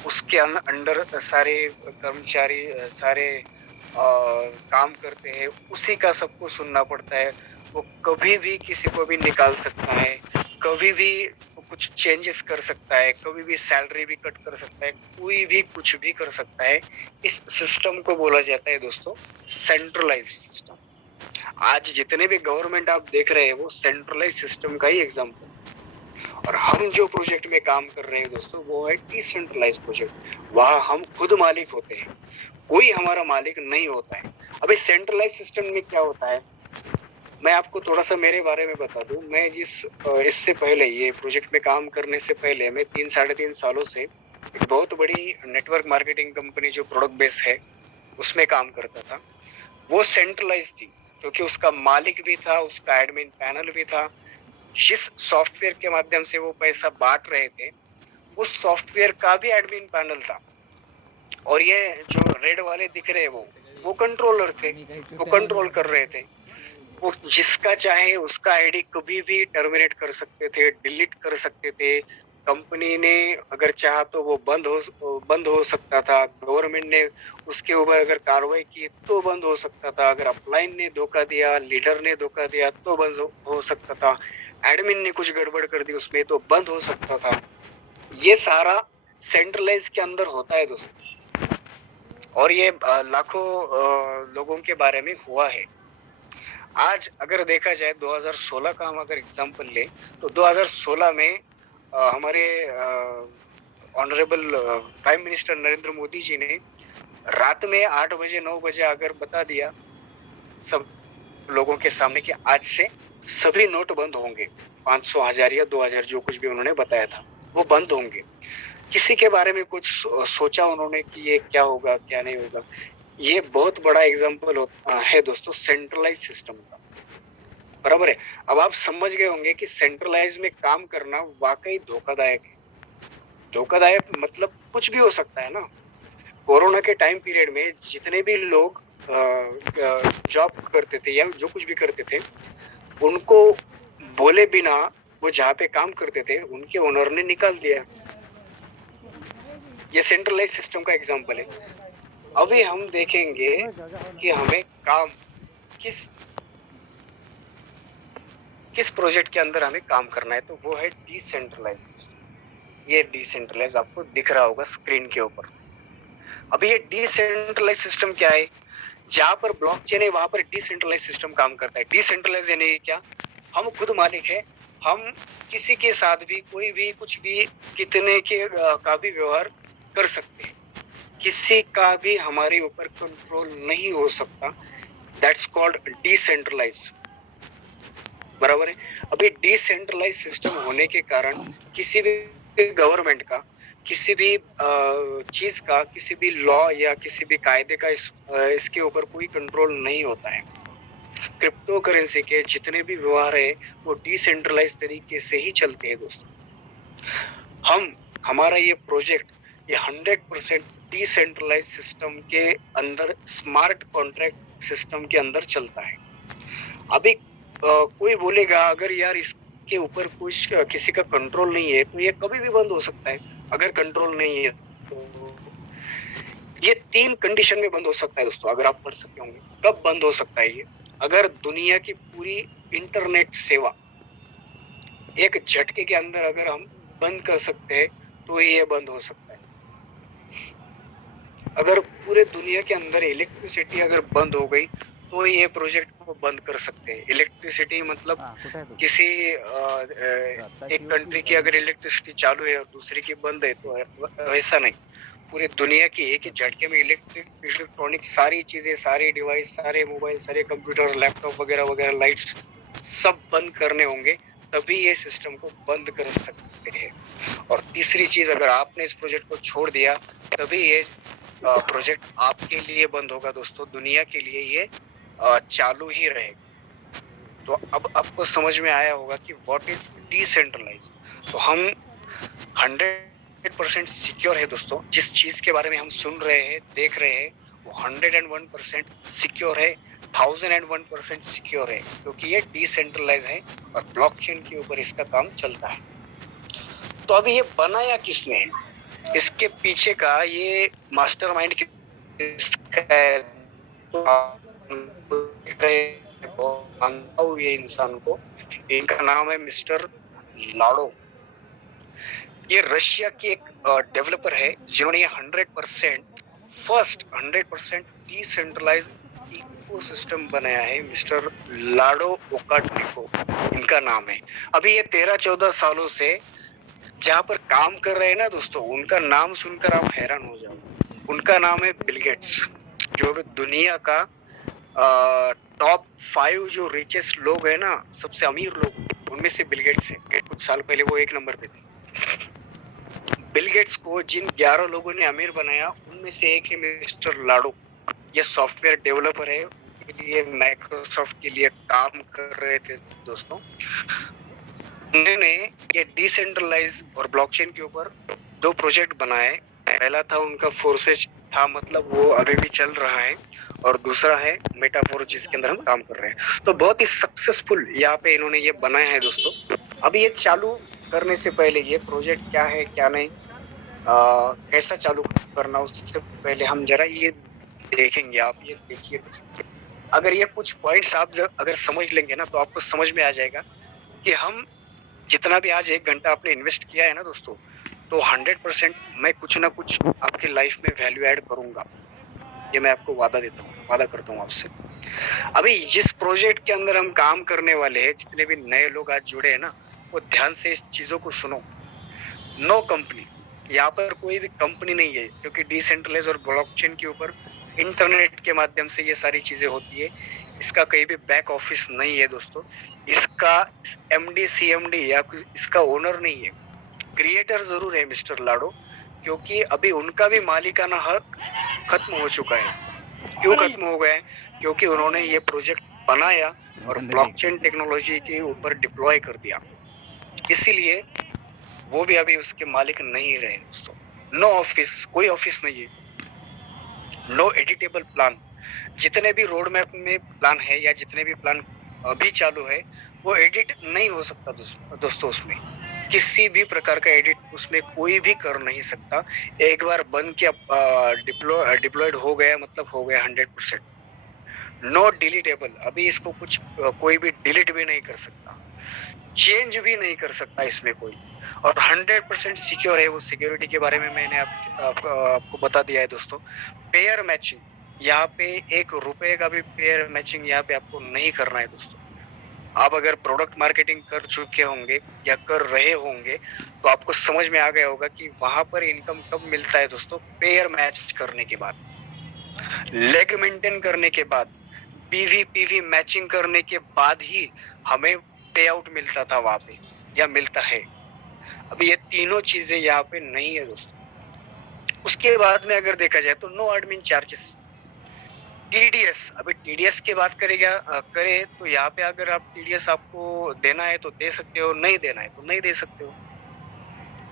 उसके अंडर सारे कर्मचारी सारे काम करते हैं, उसी का सबको सुनना पड़ता है। वो कभी भी किसी को भी निकाल सकता है, कभी भी कुछ चेंजेस कर सकता है, कभी भी सैलरी भी कट कर सकता है, कोई भी कुछ भी कर सकता है। इस सिस्टम को बोला जाता है दोस्तों सेंट्रलाइज सिस्टम। आज जितने भी गवर्नमेंट आप देख रहे हैं वो सेंट्रलाइज सिस्टम का ही एग्जाम्पल, और हम जो प्रोजेक्ट में काम कर रहे हैं दोस्तों वो है डिसेंट्रलाइज प्रोजेक्ट। वहाँ हम खुद मालिक होते हैं, कोई हमारा मालिक नहीं होता है। अभी सेंट्रलाइज सिस्टम में क्या होता है, मैं आपको थोड़ा सा मेरे बारे में बता दूं। मैं इससे पहले ये प्रोजेक्ट में काम करने से पहले मैं 3-3.5 सालों से एक बहुत बड़ी नेटवर्क मार्केटिंग कंपनी जो प्रोडक्ट बेस है उसमें काम करता था। वो सेंट्रलाइज थी क्योंकि उसका मालिक भी था, उसका एडमिन पैनल भी था। जिस सॉफ्टवेयर के माध्यम से वो पैसा बांट रहे थे उस सॉफ्टवेयर का भी एडमिन पैनल था। और ये जो रेड वाले दिख रहे हैं वो कंट्रोलर थे, वो कंट्रोल कर रहे थे। वो जिसका चाहे उसका आईडी कभी भी टर्मिनेट कर सकते थे, डिलीट कर सकते थे। कंपनी ने अगर चाहा तो वो बंद हो सकता था। गवर्नमेंट ने उसके ऊपर अगर कार्रवाई की तो बंद हो सकता था। अगर अपलाइन ने धोखा दिया, लीडर ने धोखा दिया तो बंद हो सकता था। एडमिन ने कुछ गड़बड़ कर दी उसमें तो बंद हो सकता था। ये सारा सेंट्रलाइज के अंदर होता है दोस्तों, और ये लाखों लोगों के बारे में हुआ है। आज अगर देखा जाए 2016 का हम अगर एग्जांपल ले तो 2016 में हमारे honourable prime minister Narendra Modi ji ने रात में 8 बजे 9 बजे अगर बता दिया सब लोगों के सामने कि आज से सभी नोट बंद होंगे, 500, 1000 या 2000 जो कुछ भी उन्होंने बताया था वो बंद होंगे। किसी के बारे में कुछ सोचा उन्होंने कि ये क्या होगा क्या नहीं होगा? ये बहुत बड़ा एग्जाम्पल है दोस्तों सेंट्रलाइज सिस्टम का, बराबर है। अब आप समझ गए होंगे कि सेंट्रलाइज में काम करना वाकई धोखादायक है। धोखादायक मतलब कुछ भी हो सकता है ना। कोरोना के टाइम पीरियड में जितने भी लोग जॉब करते थे या जो कुछ भी करते थे उनको बोले बिना वो जहाँ पे काम करते थे उनके ओनर ने निकाल दिया। ये सेंट्रलाइज सिस्टम का एग्जाम्पल है। अभी हम देखेंगे कि हमें काम किस प्रोजेक्ट के अंदर हमें काम करना है, तो वो है डिसेंट्रलाइज। ये डिसेंट्रलाइज आपको दिख रहा होगा स्क्रीन के ऊपर। अभी ये डिसेंट्रलाइज सिस्टम क्या है? जहां पर ब्लॉकचेन है वहां पर डिसेंट्रलाइज सिस्टम काम करता है। डिसेंट्रलाइज यानी क्या? हम खुद मालिक है, हम किसी के साथ भी कोई भी कुछ भी कितने के का भी व्यवहार कर सकते हैं, किसी का भी हमारे ऊपर कंट्रोल नहीं हो सकता। दैट्स कॉल्ड डिसेंट्रलाइज, बराबर है। अभी डिसेंट्रलाइज सिस्टम होने के कारण किसी भी गवर्नमेंट का, किसी भी चीज का, किसी भी लॉ या किसी भी कायदे का इसके ऊपर कोई कंट्रोल नहीं होता है। क्रिप्टो करेंसी के जितने भी व्यवहार है वो डिसेंट्रलाइज तरीके से ही चलते हैं दोस्तों। हमारा ये प्रोजेक्ट ये 100% डिसेंट्रलाइज सिस्टम के अंदर, स्मार्ट कॉन्ट्रैक्ट सिस्टम के अंदर चलता है। अभी कोई बोलेगा अगर यार इसके ऊपर कुछ किसी का कंट्रोल नहीं है तो ये कभी भी बंद हो सकता है। अगर कंट्रोल नहीं है तो ये 3 कंडीशन में बंद हो सकता है दोस्तों, अगर आप पढ़ सकते होंगे। कब बंद हो सकता है ये? अगर दुनिया की पूरी इंटरनेट सेवा एक झटके के अंदर अगर हम बंद कर सकते हैं तो ये बंद हो सकता है। अगर पूरे दुनिया के अंदर इलेक्ट्रिसिटी अगर बंद हो गई तो ये प्रोजेक्ट को बंद कर सकते हैं। इलेक्ट्रिसिटी मतलब किसी एक कंट्री की अगर इलेक्ट्रिसिटी चालू है और दूसरी की बंद है तो वैसा नहीं, पूरी दुनिया की एक ही झटके में इलेक्ट्रॉनिक सारी चीजें, सारे डिवाइस, सारे मोबाइल, सारे कंप्यूटर, लैपटॉप वगैरह वगैरह, लाइट्स सब बंद करने होंगे, तभी ये सिस्टम को बंद कर सकते हैं। और तीसरी चीज, अगर आपने इस प्रोजेक्ट को छोड़ दिया तभी ये प्रोजेक्ट आपके लिए बंद होगा दोस्तों, दुनिया के लिए ये चालू ही रहेगा। तो अब आपको समझ में आया होगा कि व्हाट इज डिसेंट्रलाइज। तो हम 100% सिक्योर है दोस्तों, जिस चीज के बारे में हम सुन रहे हैं, देख रहे हैं, वो 101% सिक्योर है, 1001% सिक्योर है, क्योंकि ये डिसेंट्रलाइज है और ब्लॉकचेन के ऊपर इसका काम चलता है। तो अभी ये बनाया किसने है, इसके पीछे का ये मास्टरमाइंड किसका है, तो ये इंसान को, इनका नाम है मिस्टर लाडो। ये रशिया के एक डेवलपर है जिन्होंने ये 100% डिसेंट्रलाइज इकोसिस्टम बनाया है। मिस्टर लाडो ओकाटनिको इनका नाम है। अभी ये 13-14 सालों से जहाँ पर काम कर रहे हैं ना दोस्तों, उनका नाम सुनकर आप हैरान हो जाओगे। उनका नाम है बिल गेट्स, जो दुनिया का टॉप 5 जो रिचेस्ट लोग है ना, सबसे अमीर लोग, उनमें से बिल गेट्स है। कुछ साल पहले वो 1 नंबर पे थे। बिल गेट्स को जिन 11 लोगों ने अमीर बनाया, उनमें से एक है मिस्टर लाडो। ये सॉफ्टवेयर डेवलपर है, ये माइक्रोसॉफ्ट के लिए काम कर रहे थे दोस्तों। उन्होंने ये डिसेंट्रलाइज और ब्लॉकचेन के ऊपर 2 प्रोजेक्ट बनाए। पहला था उनका फोर्सेज था, मतलब वो अभी भी चल रहा है, और दूसरा है मेटाफोर, जिसके अंदर हम काम कर रहे हैं। तो बहुत ही सक्सेसफुल यहाँ पे इन्होंने ये बनाया है दोस्तों। अभी ये चालू करने से पहले ये प्रोजेक्ट क्या है क्या नहीं, कैसा चालू करना, उससे पहले हम जरा ये देखेंगे। आप ये देखिए, अगर ये कुछ पॉइंट्स आप अगर समझ लेंगे ना, तो आपको समझ में आ जाएगा कि हम जितना भी आज 1 घंटा आपने इन्वेस्ट किया है ना दोस्तों, तो 100% मैं कुछ ना कुछ आपकी लाइफ में वैल्यू ऐड करूंगा। ये मैं आपको वादा देता हूँ, वादा करता हूँ आपसे। अभी जिस प्रोजेक्ट के अंदर हम काम करने वाले हैं, जितने भी नए लोग आज जुड़े हैं ना, वो ध्यान से इस चीजों को सुनो। नो कंपनी, यहाँ पर कोई भी कंपनी नहीं है, क्योंकि डिसेंट्रलाइज और ब्लॉकचेन के ऊपर इंटरनेट के माध्यम से ये सारी चीजें होती है। इसका कहीं भी बैक ऑफिस नहीं है दोस्तों। इसका एमडी सीएमडी या इसका ओनर नहीं है। क्रिएटर जरूर है मिस्टर लाडो, क्योंकि अभी उनका भी मालिकाना हक खत्म हो चुका है। क्यों खत्म हो गया है? क्योंकि उन्होंने ये प्रोजेक्ट बनाया और ब्लॉकचेन टेक्नोलॉजी के ऊपर डिप्लॉय कर दिया, इसीलिए वो भी अभी उसके मालिक नहीं रहे दोस्तों। नो ऑफिस, कोई ऑफिस नहीं है। नो एडिटेबल प्लान, जितने भी रोड मैप में प्लान है या जितने भी प्लान अभी चालू है, वो एडिट नहीं हो सकता दोस्तों। उसमें किसी भी प्रकार का एडिट उसमें कोई भी कर नहीं सकता। एक बार बन के डिप्लॉयड हो गया, मतलब हो गया 100%। नो डिलीटेबल, अभी इसको कुछ कोई भी डिलीट भी नहीं कर सकता, चेंज भी नहीं कर सकता इसमें कोई। और 100% सिक्योर है। वो सिक्योरिटी के बारे में मैंने आपको बता दिया है दोस्तों। पेयर मैचिंग, यहाँ पे 1 रुपए का भी पेयर मैचिंग यहाँ पे आपको नहीं करना है दोस्तों। आप अगर प्रोडक्ट मार्केटिंग कर चुके होंगे या कर रहे होंगे, तो आपको समझ में आ गया होगा कि वहां पर इनकम कब मिलता है दोस्तों। पेयर मैच करने के बाद, लेग मेंटेन करने के बाद, पीवी मैचिंग करने के बाद ही हमें पे आउट मिलता था वहां पे, या मिलता है। अभी ये तीनों चीजें यहाँ पे नहीं है दोस्तों। उसके बाद में अगर देखा जाए तो नो एडमिन चार्जेस, टीडीएस। अभी टीडीएस की बात करें तो यहाँ पे अगर आप टीडीएस आपको देना है तो दे सकते हो, नहीं देना है तो नहीं दे सकते हो,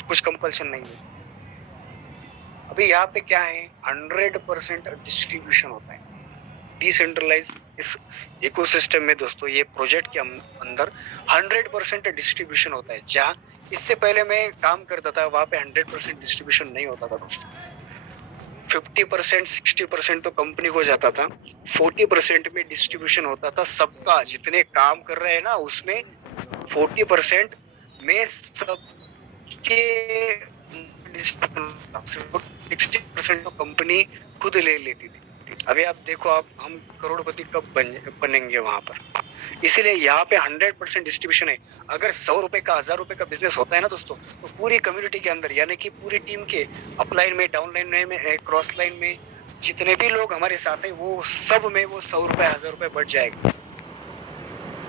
कुछ कंपल्शन नहीं है। अभी यहाँ पे क्या है, 100% डिस्ट्रीब्यूशन होता है डिसेंट्रलाइज इस इकोसिस्टम में दोस्तों। ये प्रोजेक्ट के अंदर 100% डिस्ट्रीब्यूशन होता है। जहाँ इससे पहले मैं काम करता था, वहां पे 100% डिस्ट्रीब्यूशन नहीं होता था दोस्तों। 50% 60% तो कंपनी को जाता था, 40% में डिस्ट्रीब्यूशन होता था सबका। जितने काम कर रहे हैं ना, उसमें 40% में सबके 60% तो कंपनी खुद ले लेती थी अभी आप देखो, आप हम करोड़पति कब बनेंगे वहां पर। इसीलिए यहाँ पे 100% डिस्ट्रीब्यूशन है। अगर 100 रुपए का 1000 रुपए का बिजनेस होता है ना दोस्तों, तो पूरी कम्युनिटी के अंदर, यानी कि पूरी टीम के अपलाइन में, डाउनलाइन में, क्रॉस लाइन में जितने भी लोग हमारे साथ है, वो सब में वो 100 रुपए 1000 रुपए बढ़ जाएगा।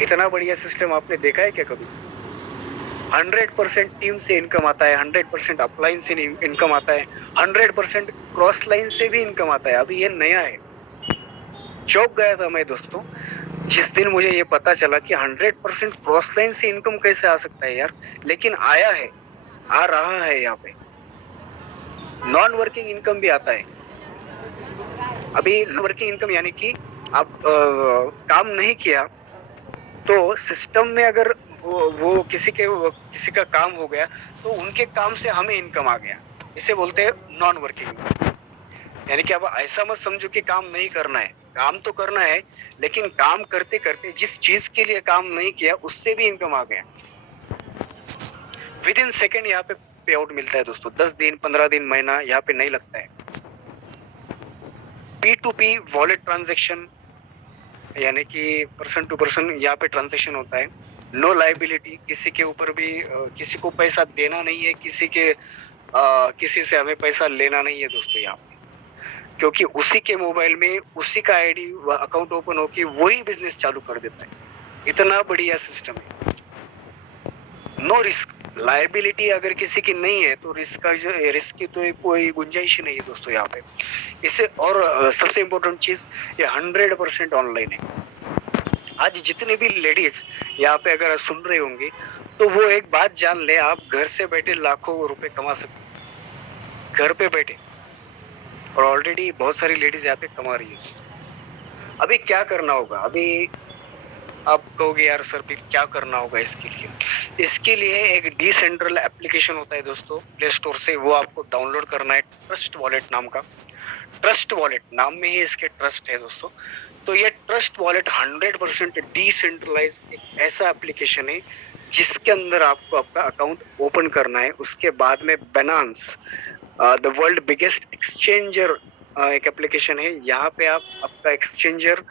इतना बढ़िया सिस्टम आपने देखा है क्या कभी? 100% टीम से इनकम आता है, 100% अपलाइन से इनकम आता है, 100% क्रॉस लाइन से भी इनकम आता है। अभी ये नया है। चौंक गया था मैं दोस्तों जिस दिन मुझे ये पता चला कि 100% क्रॉस लाइन से इनकम कैसे आ सकता है यार। लेकिन आया है, आ रहा है। यहाँ पे नॉन वर्किंग इनकम भी आता है। अभी वर्किंग इनकम यानी कि आप काम नहीं किया तो सिस्टम में अगर वो किसी का काम हो गया तो उनके काम से हमें इनकम आ गया। इसे बोलते हैं नॉन वर्किंग। यानी कि अब ऐसा मत समझो कि काम नहीं करना है, काम तो करना है, लेकिन काम करते करते जिस चीज के लिए काम नहीं किया उससे भी इनकम आ गया। विद इन सेकेंड यहाँ पे पे आउट मिलता है दोस्तों। 10 दिन, 15 दिन, महीना यहाँ पे नहीं लगता है। P2P वॉलेट ट्रांजेक्शन, यानी कि पर्सन टू पर्सन यहाँ पे ट्रांजेक्शन होता है। नो लाइबिलिटी, किसी के ऊपर भी किसी को पैसा देना नहीं है, किसी से हमें पैसा लेना नहीं है दोस्तों यहाँ पे, क्योंकि उसी के मोबाइल में उसी का आईडी अकाउंट ओपन होके वही बिजनेस चालू कर देता है। इतना बढ़िया सिस्टम है। नो रिस्क, लायबिलिटी अगर किसी की नहीं है तो रिस्क की तो कोई गुंजाइश ही नहीं है दोस्तों यहाँ पे। इसे और सबसे इम्पोर्टेंट चीज, ये 100% ऑनलाइन है। आज जितने भी लेडीज यहाँ पे अगर सुन रहे होंगे तो वो एक बात जान ले, आप घर से बैठे लाखों रुपए कमा सकते, घर पे बैठे। और ऑलरेडी बहुत सारी लेडीज यहाँ पे कमा रही है। अभी क्या करना होगा? अभी आप कहोगे यार सर फिर क्या करना होगा इसके लिए? इसके लिए एक डिसेंट्रल एप्लीकेशन होता है दोस्तों, प्ले स्टोर से, वो आपको डाउनलोड करना है, ट्रस्ट वॉलेट नाम का। ट्रस्ट वॉलेट, नाम में ही इसके ट्रस्ट है दोस्तों। तो ये ट्रस्ट वॉलेट 100% डिसेंट्रलाइज एक ऐसा एप्लीकेशन है जिसके अंदर आपको आपका अकाउंट ओपन करना है। उसके बाद में Binance, the world biggest exchanger, एक एप्लीकेशन है। यहाँ पे आप आपका एक्सचेंजर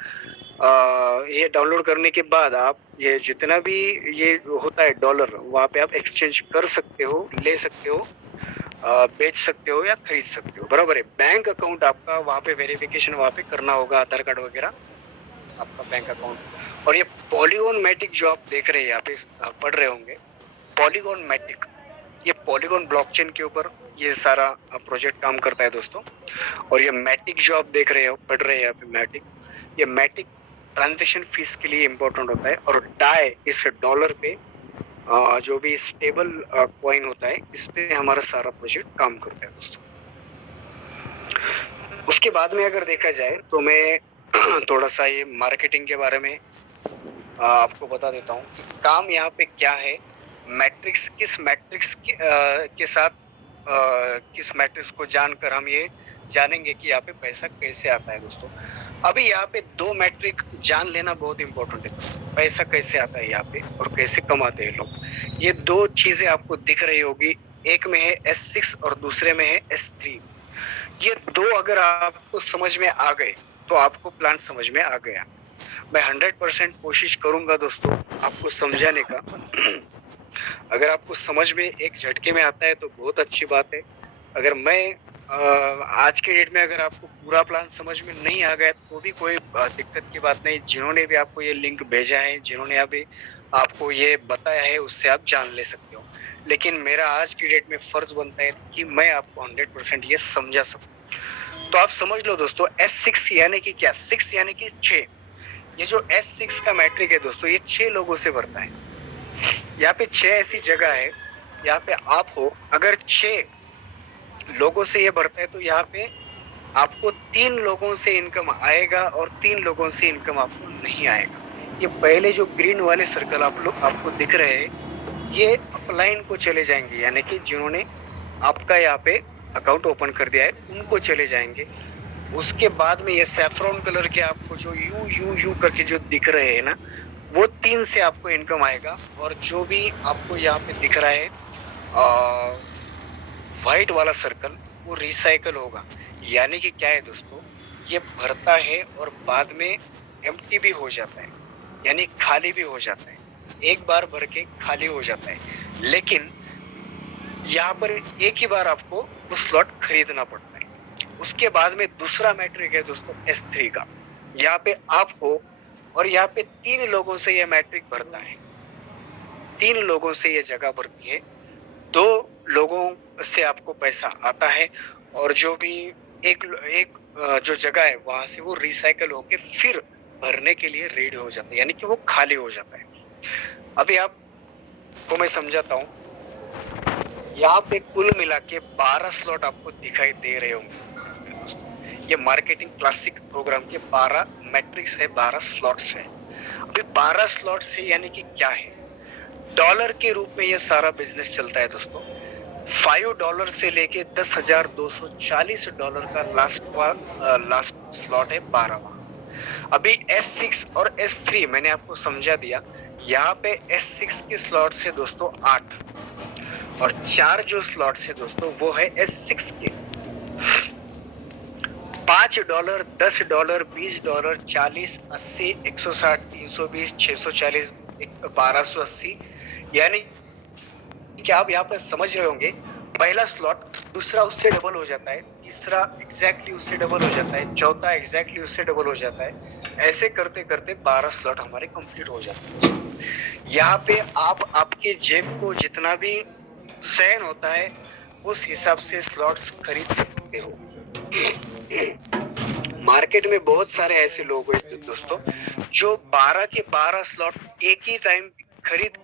ये डाउनलोड करने के बाद आप ये जितना भी ये होता है डॉलर, वहाँ पे आप एक्सचेंज कर सकते हो, ले सकते हो, बेच सकते हो या खरीद सकते हो, बराबर है। बैंक अकाउंट आपका वहाँ पे वेरिफिकेशन वहाँ पे करना होगा, आधार कार्ड वगैरह, आपका बैंक अकाउंट। और ये पॉलीगॉन मैटिक जो आप देख रहे हैं यहाँ पे, पढ़ रहे होंगे, पॉलीगॉन मैटिक, ये पॉलीगॉन ब्लॉकचेन के ऊपर ये सारा प्रोजेक्ट काम करता है दोस्तों। और ये मैटिक जो आप देख रहे हो, पढ़ रहे हैं यहाँ पे मैटिक, ये मैटिक ट्रांजैक्शन फीस के लिए इम्पोर्टेंट होता है। और डाई, इस डॉलर पे जो भी स्टेबल कॉइन होता है, इस पे हमारा सारा प्रोजेक्ट काम करता है दोस्तों। उसके बाद में अगर देखा जाए तो मैं थोड़ा सा ये मार्केटिंग के बारे में आपको बता देता हूँ कि काम यहाँ पे क्या है। मैट्रिक्स, किस मैट्रिक्स के साथ किस मैट्रिक्स को जानकर हम ये जानेंगे कि यहाँ पे पैसा कैसे आता है दोस्तों। अभी यहाँ पे 2 मैट्रिक जान लेना बहुत इंपॉर्टेंट है। पैसा कैसे आता है यहाँ पे और कैसे कमाते हैं लोग, ये 2 चीजें आपको दिख रही होगी। एक में है S6 और दूसरे में है S3। ये 2 अगर आपको समझ में आ गए तो आपको प्लान समझ में आ गया। मैं 100% कोशिश करूंगा दोस्तों आपको समझाने का। अगर आपको समझ में एक झटके में आता है तो बहुत अच्छी बात है। अगर मैं आज के डेट में अगर आपको पूरा प्लान समझ में नहीं आ गया तो भी कोई दिक्कत की बात नहीं। जिन्होंने भी आपको ये लिंक भेजा है, जिन्होंने अभी आपको ये बताया है, उससे आप जान ले सकते हो। लेकिन मेरा आज की डेट में फर्ज बनता है कि मैं आपको 100% ये समझा सकूं। तो आप समझ लो दोस्तों, S6 यानी कि क्या? 6 यानी कि 6। ये जो S6 का मैट्रिक है दोस्तों, ये 6 लोगों से भरता है। यहाँ पे 6 ऐसी जगह है, यहाँ पे आप हो, अगर 6 लोगों से ये बढ़ता है तो यहाँ पे आपको 3 लोगों से इनकम आएगा और 3 लोगों से इनकम आपको नहीं आएगा। ये पहले जो ग्रीन वाले सर्कल आपको दिख रहे हैं, ये अपलाइन को चले जाएंगे, यानी कि जिन्होंने आपका यहाँ पे अकाउंट ओपन कर दिया है उनको चले जाएंगे। उसके बाद में ये सैफ्रॉन कलर के आपको जो यू करके जो दिख रहे हैं ना, वो 3 से आपको इनकम आएगा। और जो भी आपको यहाँ पे दिख रहा है व्हाइट वाला सर्कल, वो रिसाइकल होगा। यानी कि क्या है दोस्तों, ये भरता है और बाद में एम्प्टी भी हो जाता है, यानी खाली भी हो जाता है। एक बार भर के खाली हो जाता है, लेकिन यहाँ पर एक ही बार आपको वो स्लॉट खरीदना पड़ता है। उसके बाद में दूसरा मैट्रिक है दोस्तों S3 का। यहाँ पे आप हो और यहाँ पे 3 लोगों से ये मैट्रिक भरता है। 3 लोगों से ये जगह भरती है। 2 लोगों से आपको पैसा आता है और जो भी एक जो जगह है वहां से वो रिसाइकल होके फिर भरने के लिए रेडी हो जाता है, यानी कि वो खाली हो जाता है। अभी आपको मैं समझाता हूँ। यहाँ पे कुल मिला के 12 स्लॉट आपको दिखाई दे रहे होंगे दोस्तों। ये मार्केटिंग क्लासिक प्रोग्राम के 12 मैट्रिक्स है, 12 स्लॉट्स है। अभी 12 स्लॉट्स है यानी कि क्या है? डॉलर के रूप में ये सारा बिजनेस चलता है दोस्तों। $5 से लेके $10,240 का लास्ट स्लॉट है 12वां। अभी S6 और S3 मैंने आपको समझा दिया। यहाँ पे S6 के स्लॉट है दोस्तों 8 और 4 जो स्लॉट्स है दोस्तों वो है S6 के। $5, $10, $20, 40, 80, 160, 320, 640, 1280, यानी कि आप यहाँ पर समझ रहे होंगे। पहला स्लॉट, दूसरा उससे डबल हो जाता है, तीसरा एग्जैक्टली उससे डबल हो जाता है, चौथा एग्जैक्टली उससे डबल हो जाता है। ऐसे करते करते 12 स्लॉट हमारे कंप्लीट हो जाते हैं। यहाँ पे आप आपके जेब को जितना भी सहन होता है उस हिसाब से स्लॉट्स खरीद सकते हो। मार्केट में बहुत सारे ऐसे लोग हैं दोस्तों जो 12 के 12 स्लॉट एक ही टाइम खरीद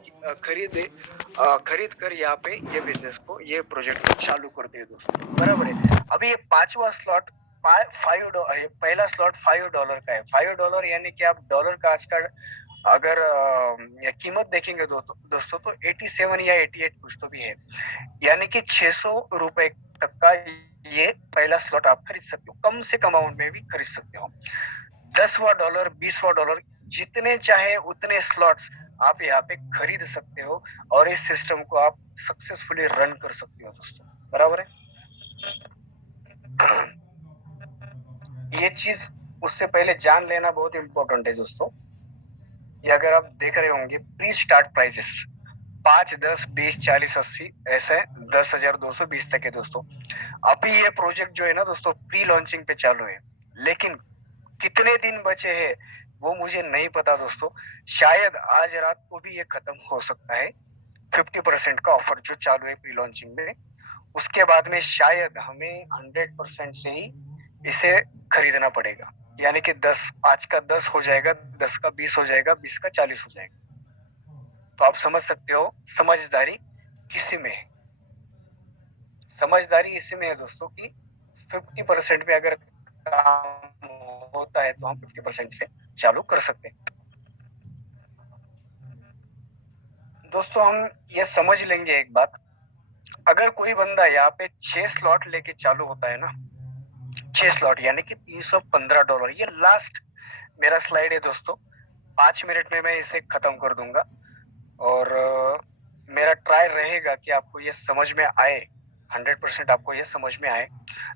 कर यहाँ पे ये बिजनेस को, ये प्रोजेक्ट को चालू करते हैं दोस्तों, बराबर है। अभी ये 5वां स्लॉट पहला स्लॉट $5 का है। $5 यानी कि आप डॉलर का आज का अगर कीमत देखेंगे दोस्तों तो 87 या 88 कुछ तो भी है, यानी कि 600 रुपए तक का ये पहला स्लॉट आप खरीद सकते हो। कम से कम अमाउंट में भी खरीद सकते हो। $10, $20, जितने चाहे उतने स्लॉट्स आप यहाँ पे खरीद सकते हो और इस सिस्टम को आप सक्सेसफुली रन कर सकते हो दोस्तों, बराबर है। ये चीज उससे पहले जान लेना बहुत इंपॉर्टेंट है दोस्तों। ये अगर आप देख रहे होंगे प्री स्टार्ट प्राइजेस 5, 10, 20, 40, 80 ऐसे 10,220 तक है दोस्तों। अभी ये प्रोजेक्ट जो है ना दोस्तों प्री लॉन्चिंग पे चालू है, लेकिन कितने दिन बचे हैं वो मुझे नहीं पता दोस्तों। शायद आज रात को भी ये खत्म हो सकता है। 50% का ऑफर जो चालू है प्री लॉन्चिंग में, उसके बाद में शायद हमें 100% से ही इसे खरीदना पड़ेगा, यानी कि 5 का 10 हो जाएगा, 10 का 20 हो जाएगा, 20 का 40 हो जाएगा। तो आप समझ सकते हो समझदारी किसी में है। समझदारी इसी में है दोस्तों कि 50% पे अगर काम होता है तो हम 50% से चालू कर सकते हैं। दोस्तों हम ये समझ लेंगे एक बात, अगर कोई बंदा यहाँ पे 6 स्लॉट लेके चालू होता है ना, 6 स्लॉट यानी कि $315, ये लास्ट मेरा स्लाइड है दोस्तों। 5 मिनट में मैं इसे खत्म कर दूंगा और मेरा ट्राई रहेगा कि आपको ये समझ में आए, 100% आपको ये समझ में आए।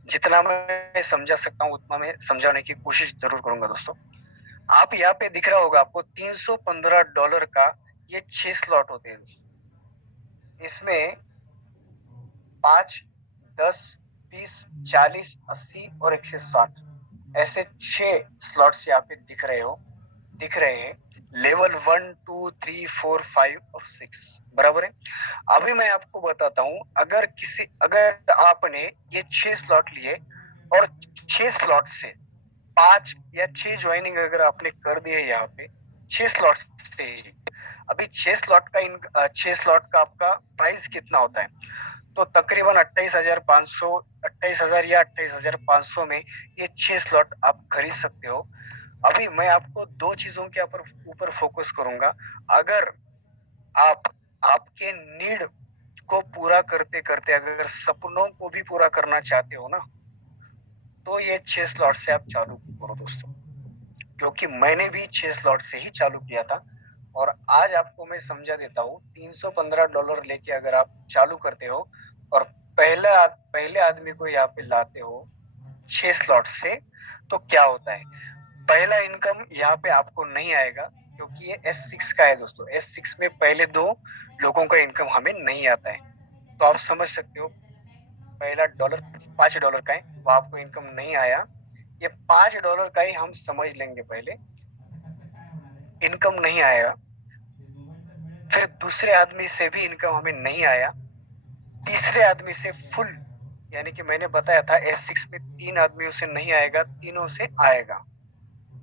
जितना मैं समझा सकता हूँ उतना मैं समझाने की कोशिश जरूर करूंगा दोस्तों। आप यहाँ पे दिख रहा होगा आपको $315 का ये 6 स्लॉट होते हैं। इसमें 5, 10, 20, 40, 80 और 160 ऐसे 6 स्लॉट्स यहाँ पे दिख रहे हैं। लेवल 1, 2, 3, 4, 5 और 6, बराबर है। अभी मैं आपको बताता हूँ, अगर आपने ये 6 स्लॉट लिए और 6 स्लॉट से 5 या 6 ज्वाइनिंग अगर आपने कर दिए यहाँ पे 6 स्लॉट से, अभी 6 स्लॉट का आपका प्राइस कितना होता है? तो तकरीबन 28,000 या 28,500 में ये 6 स्लॉट आप खरीद सकते हो। अभी मैं आपको 2 चीजों के ऊपर फोकस करूंगा। अगर आप आपके नीड को पूरा करते करते अगर सपनों को भी पूरा करना चाहते हो ना, तो ये 6 स्लॉट से आप चालू करो दोस्तों, क्योंकि मैंने भी 6 स्लॉट से ही चालू किया था। और आज आपको मैं समझा देता हूँ, $315 लेके अगर आप चालू करते हो और पहले आदमी को यहाँ पे लाते हो 6 स्लॉट से, तो क्या होता है, पहला इनकम यहाँ पे आपको नहीं आएगा क्योंकि ये S6 का है दोस्तों। S6 में पहले 2 लोगों का इनकम हमें नहीं आता है। तो आप समझ सकते हो, पहला डॉलर $5 का है, वो आपको इनकम नहीं आया। ये $5 का ही हम समझ लेंगे पहले, इनकम नहीं आएगा। फिर दूसरे आदमी से भी इनकम हमें नहीं आया। तीसरे आदमी से फुल, यानी कि मैंने बताया था S6 में 3 आदमियों से नहीं आएगा, तीनों से आएगा।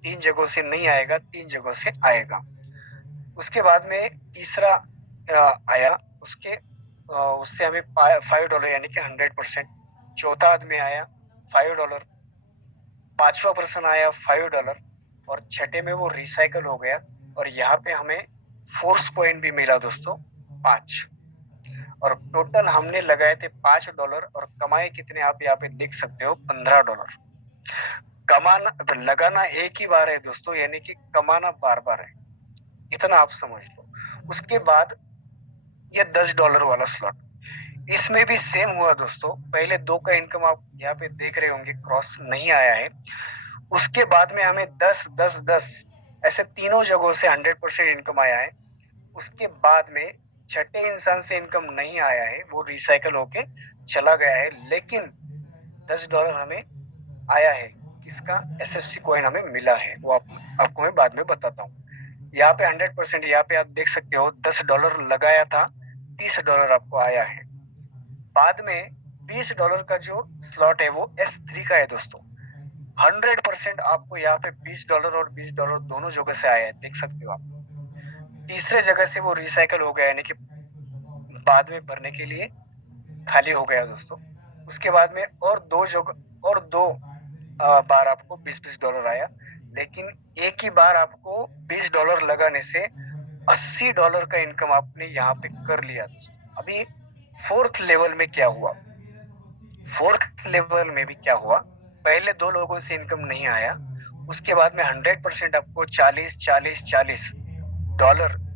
3 जगहों से नहीं आएगा, 3 जगहों से आएगा। उसके बाद में तीसरा आया, उससे हमें $5 यानी कि 100%। चौथा आदमी आया $5, पांचवा पर्सन आया $5, और छठे में वो रिसाइकल हो गया, और यहाँ पे हमें फोर्स कॉइन भी मिला दोस्तों 5। और टोटल हमने लगाए थे $5 और कमाए कितने आप यहाँ पे देख सकते हो, $15। कमाना लगाना एक ही बार है दोस्तों, यानी कि कमाना बार बार है, इतना आप समझ लो। उसके बाद ये $10 वाला स्लॉट, इसमें भी सेम हुआ दोस्तों। पहले 2 का इनकम आप यहाँ पे देख रहे होंगे क्रॉस नहीं आया है। उसके बाद में हमें 10, 10, 10 ऐसे तीनों जगहों से 100% इनकम आया है। उसके बाद में छठे इंसान से इनकम नहीं आया है, वो रिसाइकल होके चला गया है, लेकिन $10 हमें आया है। इसका SFC कॉइन हमें मिला है, वो आपको मैं बाद में बताता हूँ। यहाँ पे 100%, यहाँ पे आप देख सकते हो $10 लगाया था, $30 आपको आया है। बाद में $20 का जो स्लॉट है वो S3 का है दोस्तों। 100% आपको यहाँ पे $20 और $20 दोनों जगह से आया है, देख सकते हो आप। तीसरे जगह से वो रिसाइकल हो गया, यानी कि बाद में भरने के लिए खाली हो गया दोस्तों। उसके बाद में और दो बार आपको $20 आया, लेकिन एक ही बार आपको $20 लगाने से $80 का इनकम आपने यहाँ पे कर लिया दोस्तों। अभी फोर्थ लेवल में क्या हुआ, फोर्थ लेवल में भी क्या हुआ, पहले 2 लोगों से इनकम नहीं आया। उसके बाद में 100% आपको 40, 40, $40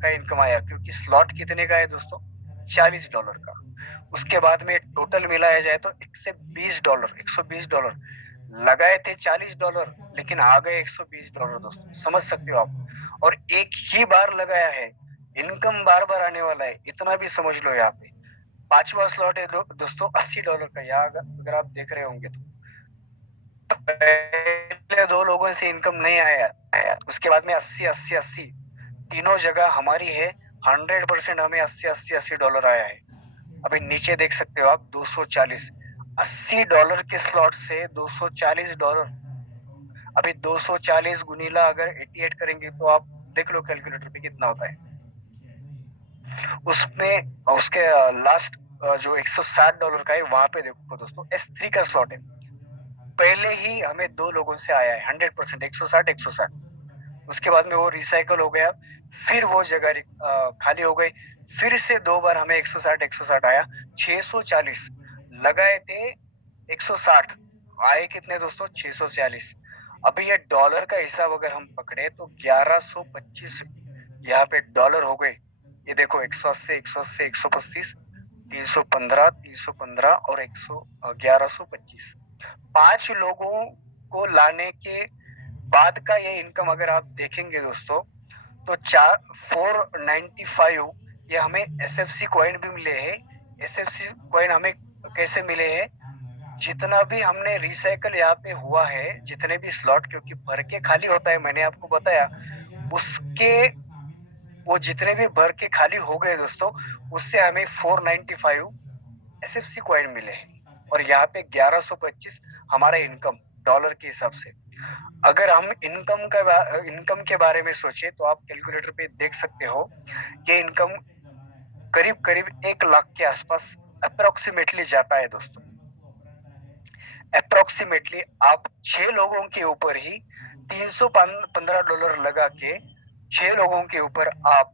का इनकम आया, क्योंकि स्लॉट कितने का है दोस्तों, $40 का। उसके बाद में टोटल मिलाया जाए तो $120 लगाए थे $40, लेकिन आ गए $120 दोस्तों, समझ सकते हो आप। और एक ही बार लगाया है, इनकम बार बार आने वाला है, इतना भी समझ लो। यहाँ पे पांचवा स्लॉट है दोस्तों $80 का। यहाँ अगर आप देख रहे होंगे तो पहले 2 लोगों से इनकम नहीं आया, उसके बाद में 80, 80, 80 तीनों जगह हमारी है। 100% हमें 80, 80, $80 आया है। अभी नीचे देख सकते हो आप 240, $80 के स्लॉट से $240। अभी 240 गुनीला अगर 88 करेंगे तो आप देख लो कैलकुलेटर पे कितना होता है। उसमें उसके लास्ट जो $160 का है, वहां पे देखो दोस्तों S3 का स्लॉट है। पहले ही हमें 2 लोगों से आया है 100%, 160, 160। उसके बाद में वो रिसाइकल हो गया, फिर वो जगह खाली हो गई, फिर से 2 बार हमें 160, 160 आया। 640 लगाए थे, 160 आए कितने दोस्तों, 640। अभी ये डॉलर का हिसाब अगर हम पकड़े तो 1125 यहाँ पे डॉलर हो गए। ये देखो 180, 180, 135, 315, 315 और 1125। 5 लोगों को लाने के बाद का ये इनकम अगर आप देखेंगे दोस्तों तो 495 ये हमें SFC कॉइन भी मिले हैं। SFC कॉइन हमें कैसे मिले हैं, जितना भी हमने रिसाइकल यहाँ पे हुआ है, जितने भी स्लॉट, क्योंकि भर के खाली होता है, मैंने आपको बताया, उसके वो जितने भी भर के खाली हो गए दोस्तों, उससे हमें 495 SFC कॉइन मिले हैं। और यहाँ पे 1125 हमारा इनकम डॉलर के हिसाब से। अगर हम इनकम के बारे में सोचे तो आप कैलकुलेटर पे देख सकते हो कि इनकम करीब करीब 1 लाख के आसपास अप्रोक्सीमेटली जाता है दोस्तों। अप्रोक्सीमेटली आप 6 लोगों के ऊपर ही $315 लगा के 6 लोगों के ऊपर आप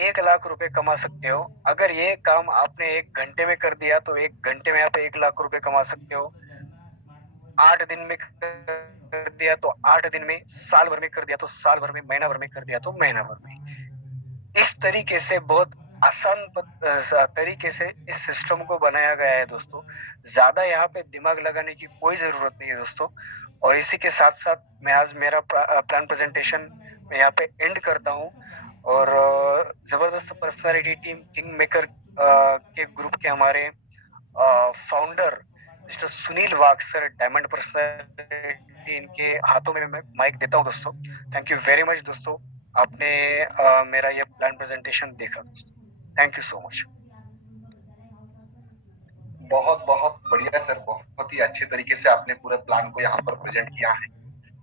1 लाख रुपए कमा सकते हो। अगर ये काम आपने 1 घंटे में कर दिया तो 1 घंटे में आप 1 लाख रुपए कमा सकते हो। 8 दिन में कर दिया तो 8 दिन में, साल भर में कर दिया तो साल भर में, महीना भर में कर दिया तो महीना भर में। इस तरीके से बहुत आसान तरीके से इस सिस्टम को बनाया गया है दोस्तों। ज्यादा यहाँ पे दिमाग लगाने की कोई जरूरत नहीं है दोस्तों। और इसी के साथ साथ मैं आज मेरा प्लान प्रेजेंटेशन मैं यहाँ पे एंड करता हूँ। और जबरदस्त पर्सनालिटी टीम किंग मेकर के ग्रुप के हमारे फाउंडर मिस्टर सुनील वाघ सर, डायमंड पर्सनालिटी, इनके हाथों में मैं माइक देता हूँ दोस्तों। थैंक यू वेरी मच दोस्तों, आपने मेरा ये प्लान प्रेजेंटेशन देखा दोस्तों। Thank you so much. बहुत बहुत बढ़िया सर, बहुत ही अच्छे तरीके से आपने पूरे प्लान को यहाँ पर प्रेजेंट किया है।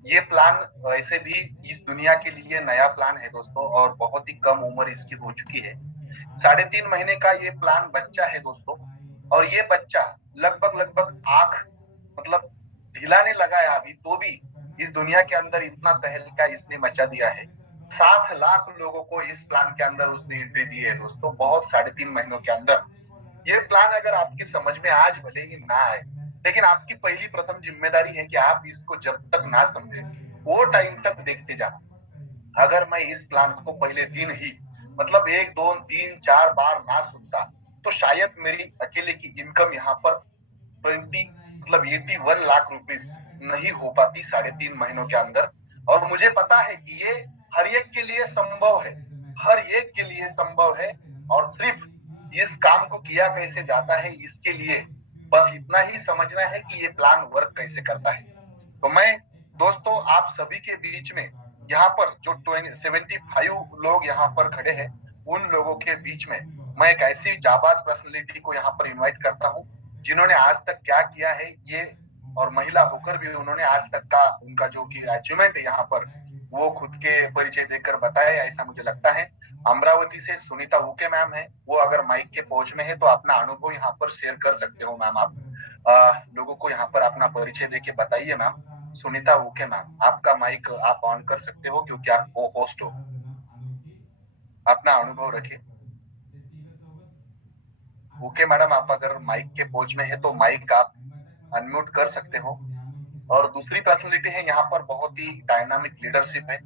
ये प्लान वैसे भी इस दुनिया के लिए नया प्लान है दोस्तों, और बहुत ही कम उम्र इसकी हो चुकी है। 3.5 महीने का ये प्लान बच्चा है दोस्तों, और ये बच्चा लगभग लगभग आंख मतलब ढिलाने लगा है अभी, तो भी इस दुनिया के अंदर इतना तहलका इसने मचा दिया है। 7 लाख लोगों को इस प्लान के अंदर उसने एंट्री दी है दोस्तों, बहुत 3.5 महीनों के अंदर। ये प्लान अगर आपके समझ में आज भले ही ना आए, लेकिन आपकी पहली प्रथम जिम्मेदारी है कि आप इसको जब तक ना समझे वो टाइम तक देखते जाना। अगर मैं इस प्लान को पहले दिन ही मतलब 1 2 3 4 बार ना सुनता, तो शायद मेरी अकेले की इनकम यहाँ पर 81 लाख रुपीज नहीं हो पाती 3.5 महीनों के अंदर। और मुझे पता है कि ये हर एक के लिए संभव है, हर एक के लिए संभव है। और सिर्फ इस काम को किया कैसे जाता है, इसके लिए बस इतना ही समझना है कि ये प्लान वर्क कैसे करता है। तो मैं दोस्तों आप सभी के बीच में यहाँ पर जो 75 लोग यहाँ पर खड़े हैं, उन लोगों के बीच में मैं एक ऐसी जाबाज पर्सनैलिटी को यहाँ पर इनवाइट करता हूँ जिन्होंने आज तक क्या किया है ये, और महिला होकर भी उन्होंने आज तक का उनका जो कि अचीवमेंट है यहाँ पर वो खुद के परिचय देकर बताया, ऐसा मुझे लगता है। अमरावती से सुनीता उके मैम है, वो अगर माइक के पहुंच में है तो अपना अनुभव यहाँ पर शेयर कर सकते हो मैम। आप लोगों को यहाँ पर अपना परिचय देके बताइए मैम। सुनीता उके मैम, आपका माइक आप ऑन कर सकते हो क्योंकि आप को होस्ट हो। अपना अनुभव रखिए। ओके मैडम, आप अगर माइक के पहुंच में है तो माइक आप अनम्यूट कर सकते हो। और दूसरी पर्सनैलिटी है यहाँ पर, बहुत ही डायनामिक लीडरशिप है,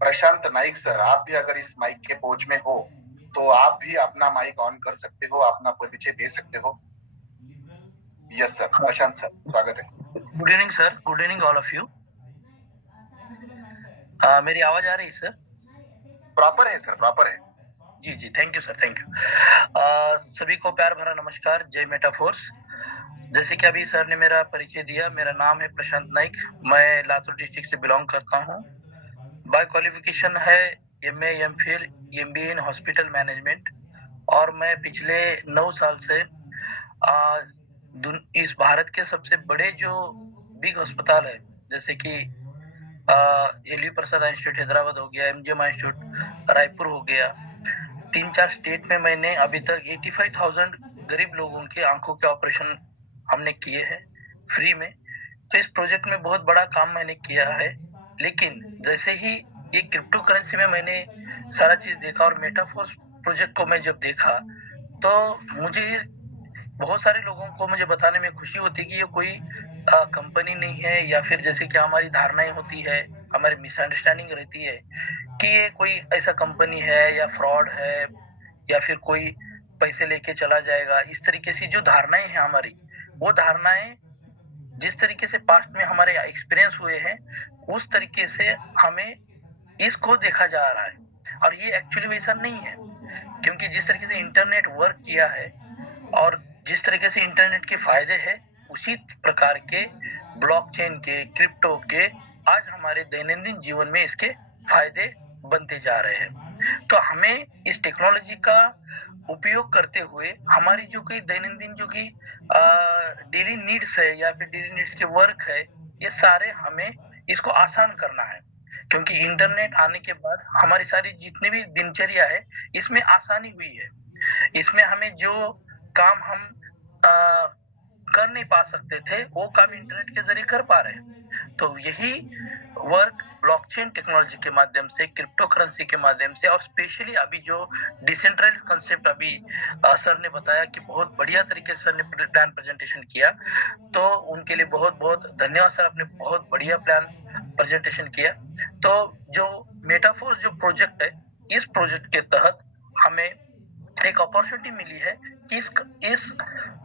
प्रशांत नाइक सर। आप भी अगर इस माइक के पहुंच में हो तो आप भी अपना माइक ऑन कर सकते हो, अपना परिचय दे सकते हो। यस सर, प्रशांत सर स्वागत है। Good evening sir, good evening all of you. मेरी आवाज आ रही है सर? प्रॉपर है सर, प्रॉपर है। जी जी, thank you sir, thank you. सभी को प्यार भरा नमस्कार, जय मेटाफोर्स। जैसे कि अभी सर ने मेरा परिचय दिया, मेरा नाम है प्रशांत नाइक, मैं लातूर डिस्ट्रिक्ट से बिलोंग करता हूँ। बाय क्वालिफिकेशन है MA MPhil MBA in hospital management, और मैं पिछले 9 साल से इस भारत के सबसे बड़े जो बिग अस्पताल है, जैसे कि एलवी प्रसाद इंस्टीट्यूट हैदराबाद हो गया, MGM इंस्टीट्यूट रायपुर हो गया, 3-4 स्टेट में मैंने अभी तक 85,000 गरीब लोगों के आंखों के ऑपरेशन हमने किए हैं फ्री में। तो इस प्रोजेक्ट में बहुत बड़ा काम मैंने किया है। लेकिन जैसे ही ये क्रिप्टो करेंसी में मैंने सारा चीज देखा और मेटाफोर्स प्रोजेक्ट को मैं जब देखा, तो मुझे बहुत सारे लोगों को मुझे बताने में खुशी होती है कि ये कोई कंपनी नहीं है, या फिर जैसे कि हमारी धारणाएं होती है, हमारी मिसअंडरस्टैंडिंग रहती है कि ये कोई ऐसा कंपनी है या फ्रॉड है या फिर कोई पैसे लेके चला जाएगा। इस तरीके से जो धारणाएं हैं हमारी, वो धारणाएं जिस तरीके से पास्ट में हमारे एक्सपीरियंस हुए हैं, उस तरीके से हमें इसको देखा जा रहा है। और ये एक्चुअली वैसा नहीं है, क्योंकि जिस तरीके से इंटरनेट वर्क किया है और जिस तरीके से इंटरनेट के फायदे हैं, उसी प्रकार के ब्लॉकचेन के, क्रिप्टो के आज हमारे दैनंदिन जीवन में इसके फायदे बनते जा रहे हैं। तो हमें इस टेक्नोलॉजी का उपयोग करते हुए हमारी जो कोई दैनंदिन जो कि डेली नीड्स है या फिर डेली नीड्स के वर्क है, ये सारे हमें इसको आसान करना है। क्योंकि इंटरनेट आने के बाद हमारी सारी जितनी भी दिनचर्या है, इसमें आसानी हुई है। इसमें हमें जो काम हम कर नहीं पा सकते थे, वो काम इंटरनेट के जरिए कर पा रहे हैं। तो यही वर्क ब्लॉकचेन टेक्नोलॉजी के माध्यम से, क्रिप्टो करेंसी के माध्यम से, और स्पेशली अभी जो डिसेंट्रलाइज्ड कंसेप्ट अभी सर ने बताया कि बहुत बढ़िया तरीके से सर ने प्लान प्रेजेंटेशन किया, तो उनके लिए बहुत बहुत धन्यवाद सर। आपने बहुत बढ़िया प्लान प्रेजेंटेशन किया। तो जो मेटाफोर्स जो प्रोजेक्ट है, इस प्रोजेक्ट के तहत हमें एक अपॉर्चुनिटी मिली है कि इस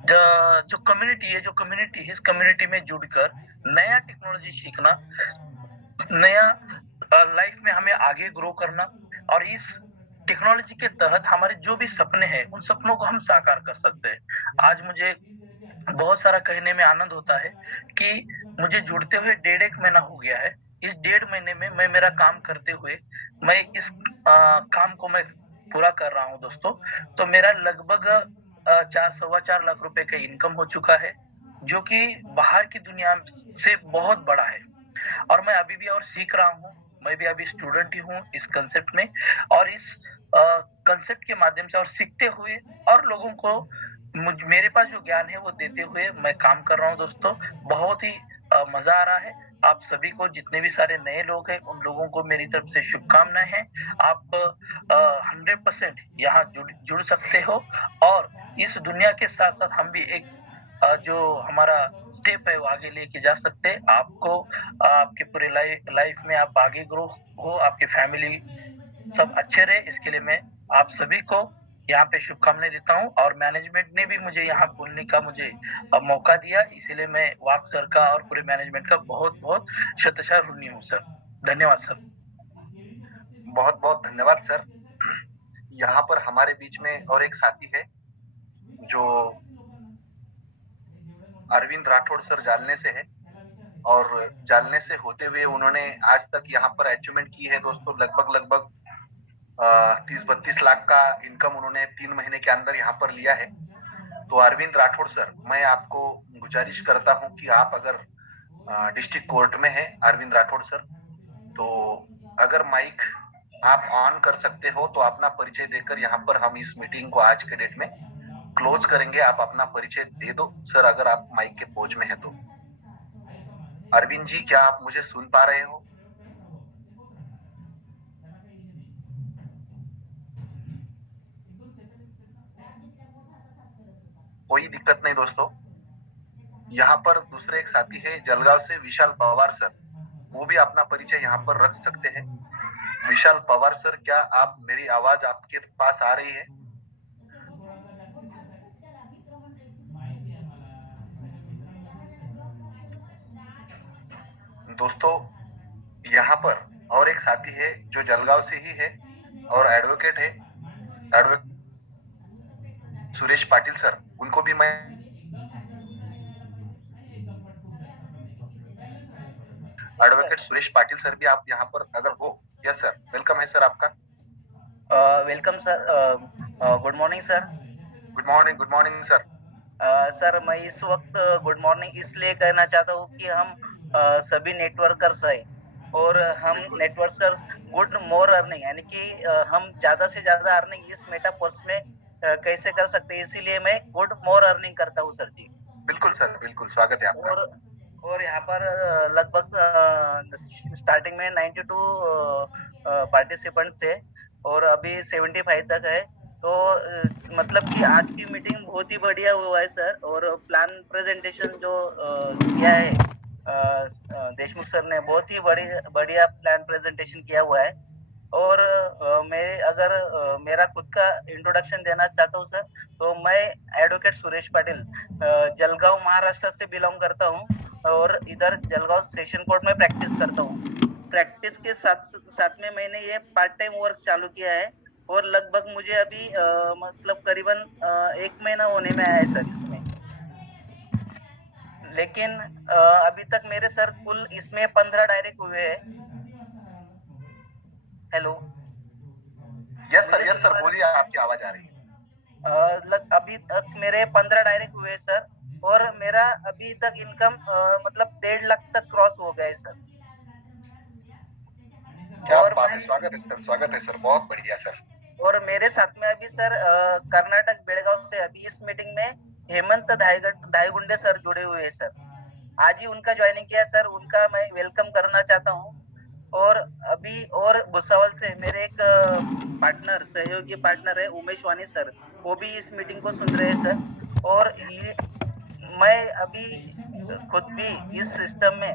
जो कम्युनिटी है, जो कम्युनिटी है, इस कम्युनिटी में जुड़कर नया टेक्नोलॉजी सीखना, नया लाइफ में हमें आगे ग्रो करना, और इस टेक्नोलॉजी के तहत हमारे जो भी सपने हैं उन सपनों को हम साकार कर सकते हैं। आज मुझे बहुत सारा कहने में आनंद होता है कि मुझे जुड़ते हुए 1.5 महीना हो गया है। इस 1.5 महीने में मैं मेरा काम करते हुए मैं इस काम को मैं पूरा कर रहा हूँ दोस्तों। तो मेरा लगभग 4 सवा 4 लाख रुपए का इनकम हो चुका है, जो कि बाहर की दुनिया से बहुत बड़ा है। और मैं अभी भी और सीख रहा हूँ। मैं भी अभी स्टूडेंट ही हूँ इस कंसेप्ट में, और इस कंसेप्ट के माध्यम से और सीखते हुए और लोगों को मेरे पास जो ज्ञान है वो देते हुए मैं काम कर रहा हूँ दोस्तों। बहुत ही मजा आ रहा है। आप सभी को, जितने भी सारे नए लोग हैं उन लोगों को मेरी तरफ से शुभकामनाएं हैं। आप 100% यहाँ जुड़ सकते हो, और इस दुनिया के साथ साथ हम भी एक जो हमारा स्टेप है वो आगे लेके जा सकते हैं। आपको आपके पूरे लाइफ में आप आगे ग्रो हो, आपकी फैमिली सब अच्छे रहे, इसके लिए मैं आप सभी को यहाँ पे शुभकामनाएं देता हूँ। और मैनेजमेंट ने भी मुझे यहाँ बोलने का मुझे मौका दिया, इसीलिए मैं वाक सर का और पूरे मैनेजमेंट का बहुत बहुत शतशः ऋणी हूँ सर। धन्यवाद सर। बहुत बहुत धन्यवाद सर। यहाँ पर हमारे बीच में और एक साथी है जो अरविंद राठौड़ सर जालने से है, और जालने से होते हुए उन्होंने आज तक यहाँ पर अचीवमेंट की है दोस्तों। लगभग 30-32 लाख का इनकम उन्होंने 3 महीने के अंदर यहाँ पर लिया है। तो अरविंद राठौड़ सर, मैं आपको गुजारिश करता हूँ कि आप अगर डिस्ट्रिक्ट कोर्ट में है अरविंद राठौड़ सर, तो अगर माइक आप ऑन कर सकते हो तो अपना परिचय देकर यहाँ पर हम इस मीटिंग को आज के डेट में क्लोज करेंगे। आप अपना परिचय दे दो सर, अगर आप माइक के पहुंच में है तो। अरविंद जी, क्या आप मुझे सुन पा रहे हो? कोई दिक्कत नहीं दोस्तों। यहाँ पर दूसरे एक साथी है जलगांव से, विशाल पवार सर, वो भी अपना परिचय यहाँ पर रख सकते हैं। विशाल पवार सर, क्या आप, मेरी आवाज आपके पास आ रही है? दोस्तों, यहाँ पर और एक साथी है जो जलगांव से ही है और एडवोकेट है, एडवोकेट सुरेश पाटिल सर। उनको भी मैं एडवोकेट सुरेश पाटिल सर भी आप यहाँ पर अगर हो। यस सर, वेलकम है सर आपका। Welcome sir. Good morning sir. Good morning sir. Sir मैं इस वक्त गुड मॉर्निंग इसलिए कहना चाहता हूँ कि हम सभी नेटवर्कर्स हैं, और हम बिल्कुल। नेटवर्कर्स गुड मोर अर्निंग, यानी कि हम ज्यादा से ज्यादा अर्निंग इस मेटा पोस्ट में कैसे कर सकते हैं, इसीलिए मैं गुड मोर अर्निंग करता हूँ सर जी। बिल्कुल सर, बिल्कुल स्वागत है आपका। और यहाँ पर लगभग स्टार्टिंग में 92 पार्टिसिपेंट थे, और अभी 75 तक है। तो मतलब कि आज की मीटिंग बहुत ही बढ़िया हुआ है सर, और प्लान प्रेजेंटेशन जो किया है देशमुख सर ने, बहुत ही बढ़िया प्लान प्रेजेंटेशन किया हुआ है। और मैं अगर मेरा खुद का इंट्रोडक्शन देना चाहता हूँ सर, तो मैं एडवोकेट सुरेश पाटिल जलगांव महाराष्ट्र से बिलोंग करता हूँ, और इधर जलगांव सेशन कोर्ट में प्रैक्टिस करता हूँ। प्रैक्टिस के साथ में मैंने ये पार्ट टाइम वर्क चालू किया है, और लगभग मुझे अभी मतलब करीबन 1 महीना होने में आया है सर इसमें। लेकिन अभी तक मेरे सर कुल इसमें 15 डायरेक्ट हुए हैं। हेलो। यस सर, बोलिए, आपकी आवाज आ रही है। अभी तक मेरे 15 डायरेक्ट हुए सर, और मेरा अभी तक इनकम मतलब 1.5 लाख तक क्रॉस हो गया है सर। क्या बात है, स्वागत है सर, बहुत बढ़िया सर। और मेरे साथ में अभी सर कर्नाटक बेड़गांव से अभी इस मीटिंग में हेमंत धायगुंडे सर जुड़े हुए हैं सर। आज ही उनका ज्वाइनिंग किया सर, उनका मैं वेलकम करना चाहता हूँ। और अभी और भुसावल से मेरे एक पार्टनर, सहयोगी पार्टनर है उमेश वानी सर, वो भी इस मीटिंग को सुन रहे हैं सर। और ये मैं अभी खुद भी इस सिस्टम में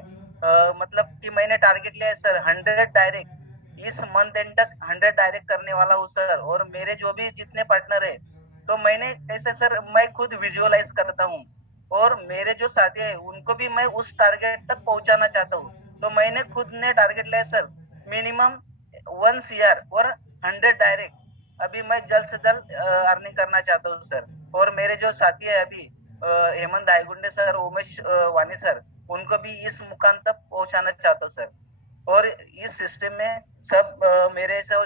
मतलब कि मैंने टारगेट लिया है सर 100 डायरेक्ट इस मंथ एंड तक 100 डायरेक्ट करने वाला हूँ सर। और मेरे जो भी जितने पार्टनर है तो मैंने कैसे सर मैं खुद विजुअलाइज करता हूँ और मेरे जो साथी है उनको भी मैं उस टारगेट तक पहुंचाना चाहता हूँ। तो मैंने खुद ने टारगेट लिया सर मिनिमम 1 CR और 100 डायरेक्ट अभी मैं जल्द से जल्द अर्निंग करना चाहता हूँ सर। और मेरे जो साथी है अभी हेमंत दायगुंडे सर, उमेश वानी सर, उनको भी इस मुकाम तक पहुंचाना चाहता हूँ सर। और इस सिस्टम में सब मेरे से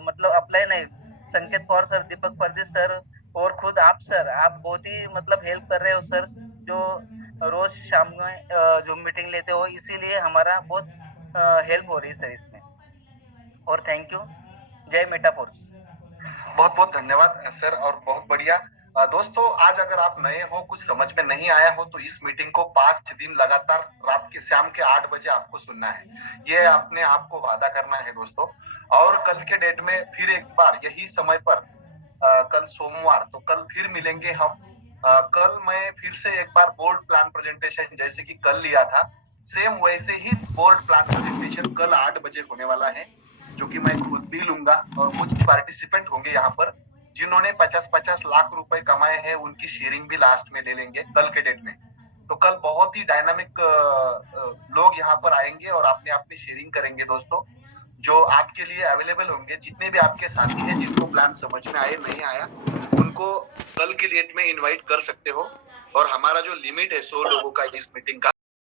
मतलब अप्लाई नहीं, संकेत पवार सर, दीपक परदेश सर और खुद आप सर, आप बहुत ही मतलब हेल्प कर रहे हो सर, जो रोज शाम में जो मीटिंग लेते हो, इसीलिए हमारा बहुत हेल्प हो रही है सर इसमें। और थैंक यू। जय मेटाफोर्स। बहुत बहुत धन्यवाद सर और बहुत बढ़िया। दोस्तों आज अगर आप नए हो, कुछ समझ में नहीं आया हो, तो इस मीटिंग को 5 दिन लगातार रात के शाम के 8 बजे आपको सुनना है। ये अपने आप को वादा करना है दोस्तों। और कल के डेट में फिर एक बार यही समय पर कल सोमवार, तो कल फिर मिलेंगे हम। कल मैं फिर से एक बार बोर्ड प्लान प्रेजेंटेशन जैसे कि कल लिया था, सेम वैसे ही बोर्ड प्लान प्रेजेंटेशन कल 8 बजे होने वाला है, जो कि मैं खुद भी लूंगा। और कुछ पार्टिसिपेंट होंगे यहाँ पर जिन्होंने 50-50 लाख रुपए कमाए हैं, उनकी शेयरिंग भी लास्ट में ले लेंगे कल के डेट में। तो कल बहुत ही डायनामिक लोग यहाँ पर आएंगे और अपने अपनी शेयरिंग करेंगे दोस्तों, जो आपके लिए अवेलेबल होंगे। जितने भी आपके साथी हैं जिनको प्लान समझ में आए नहीं आया, उनको कल की डेट में इनवाइट कर सकते हो। और हमारा जो लिमिट है 100 लोगों का इस मीटिंग का,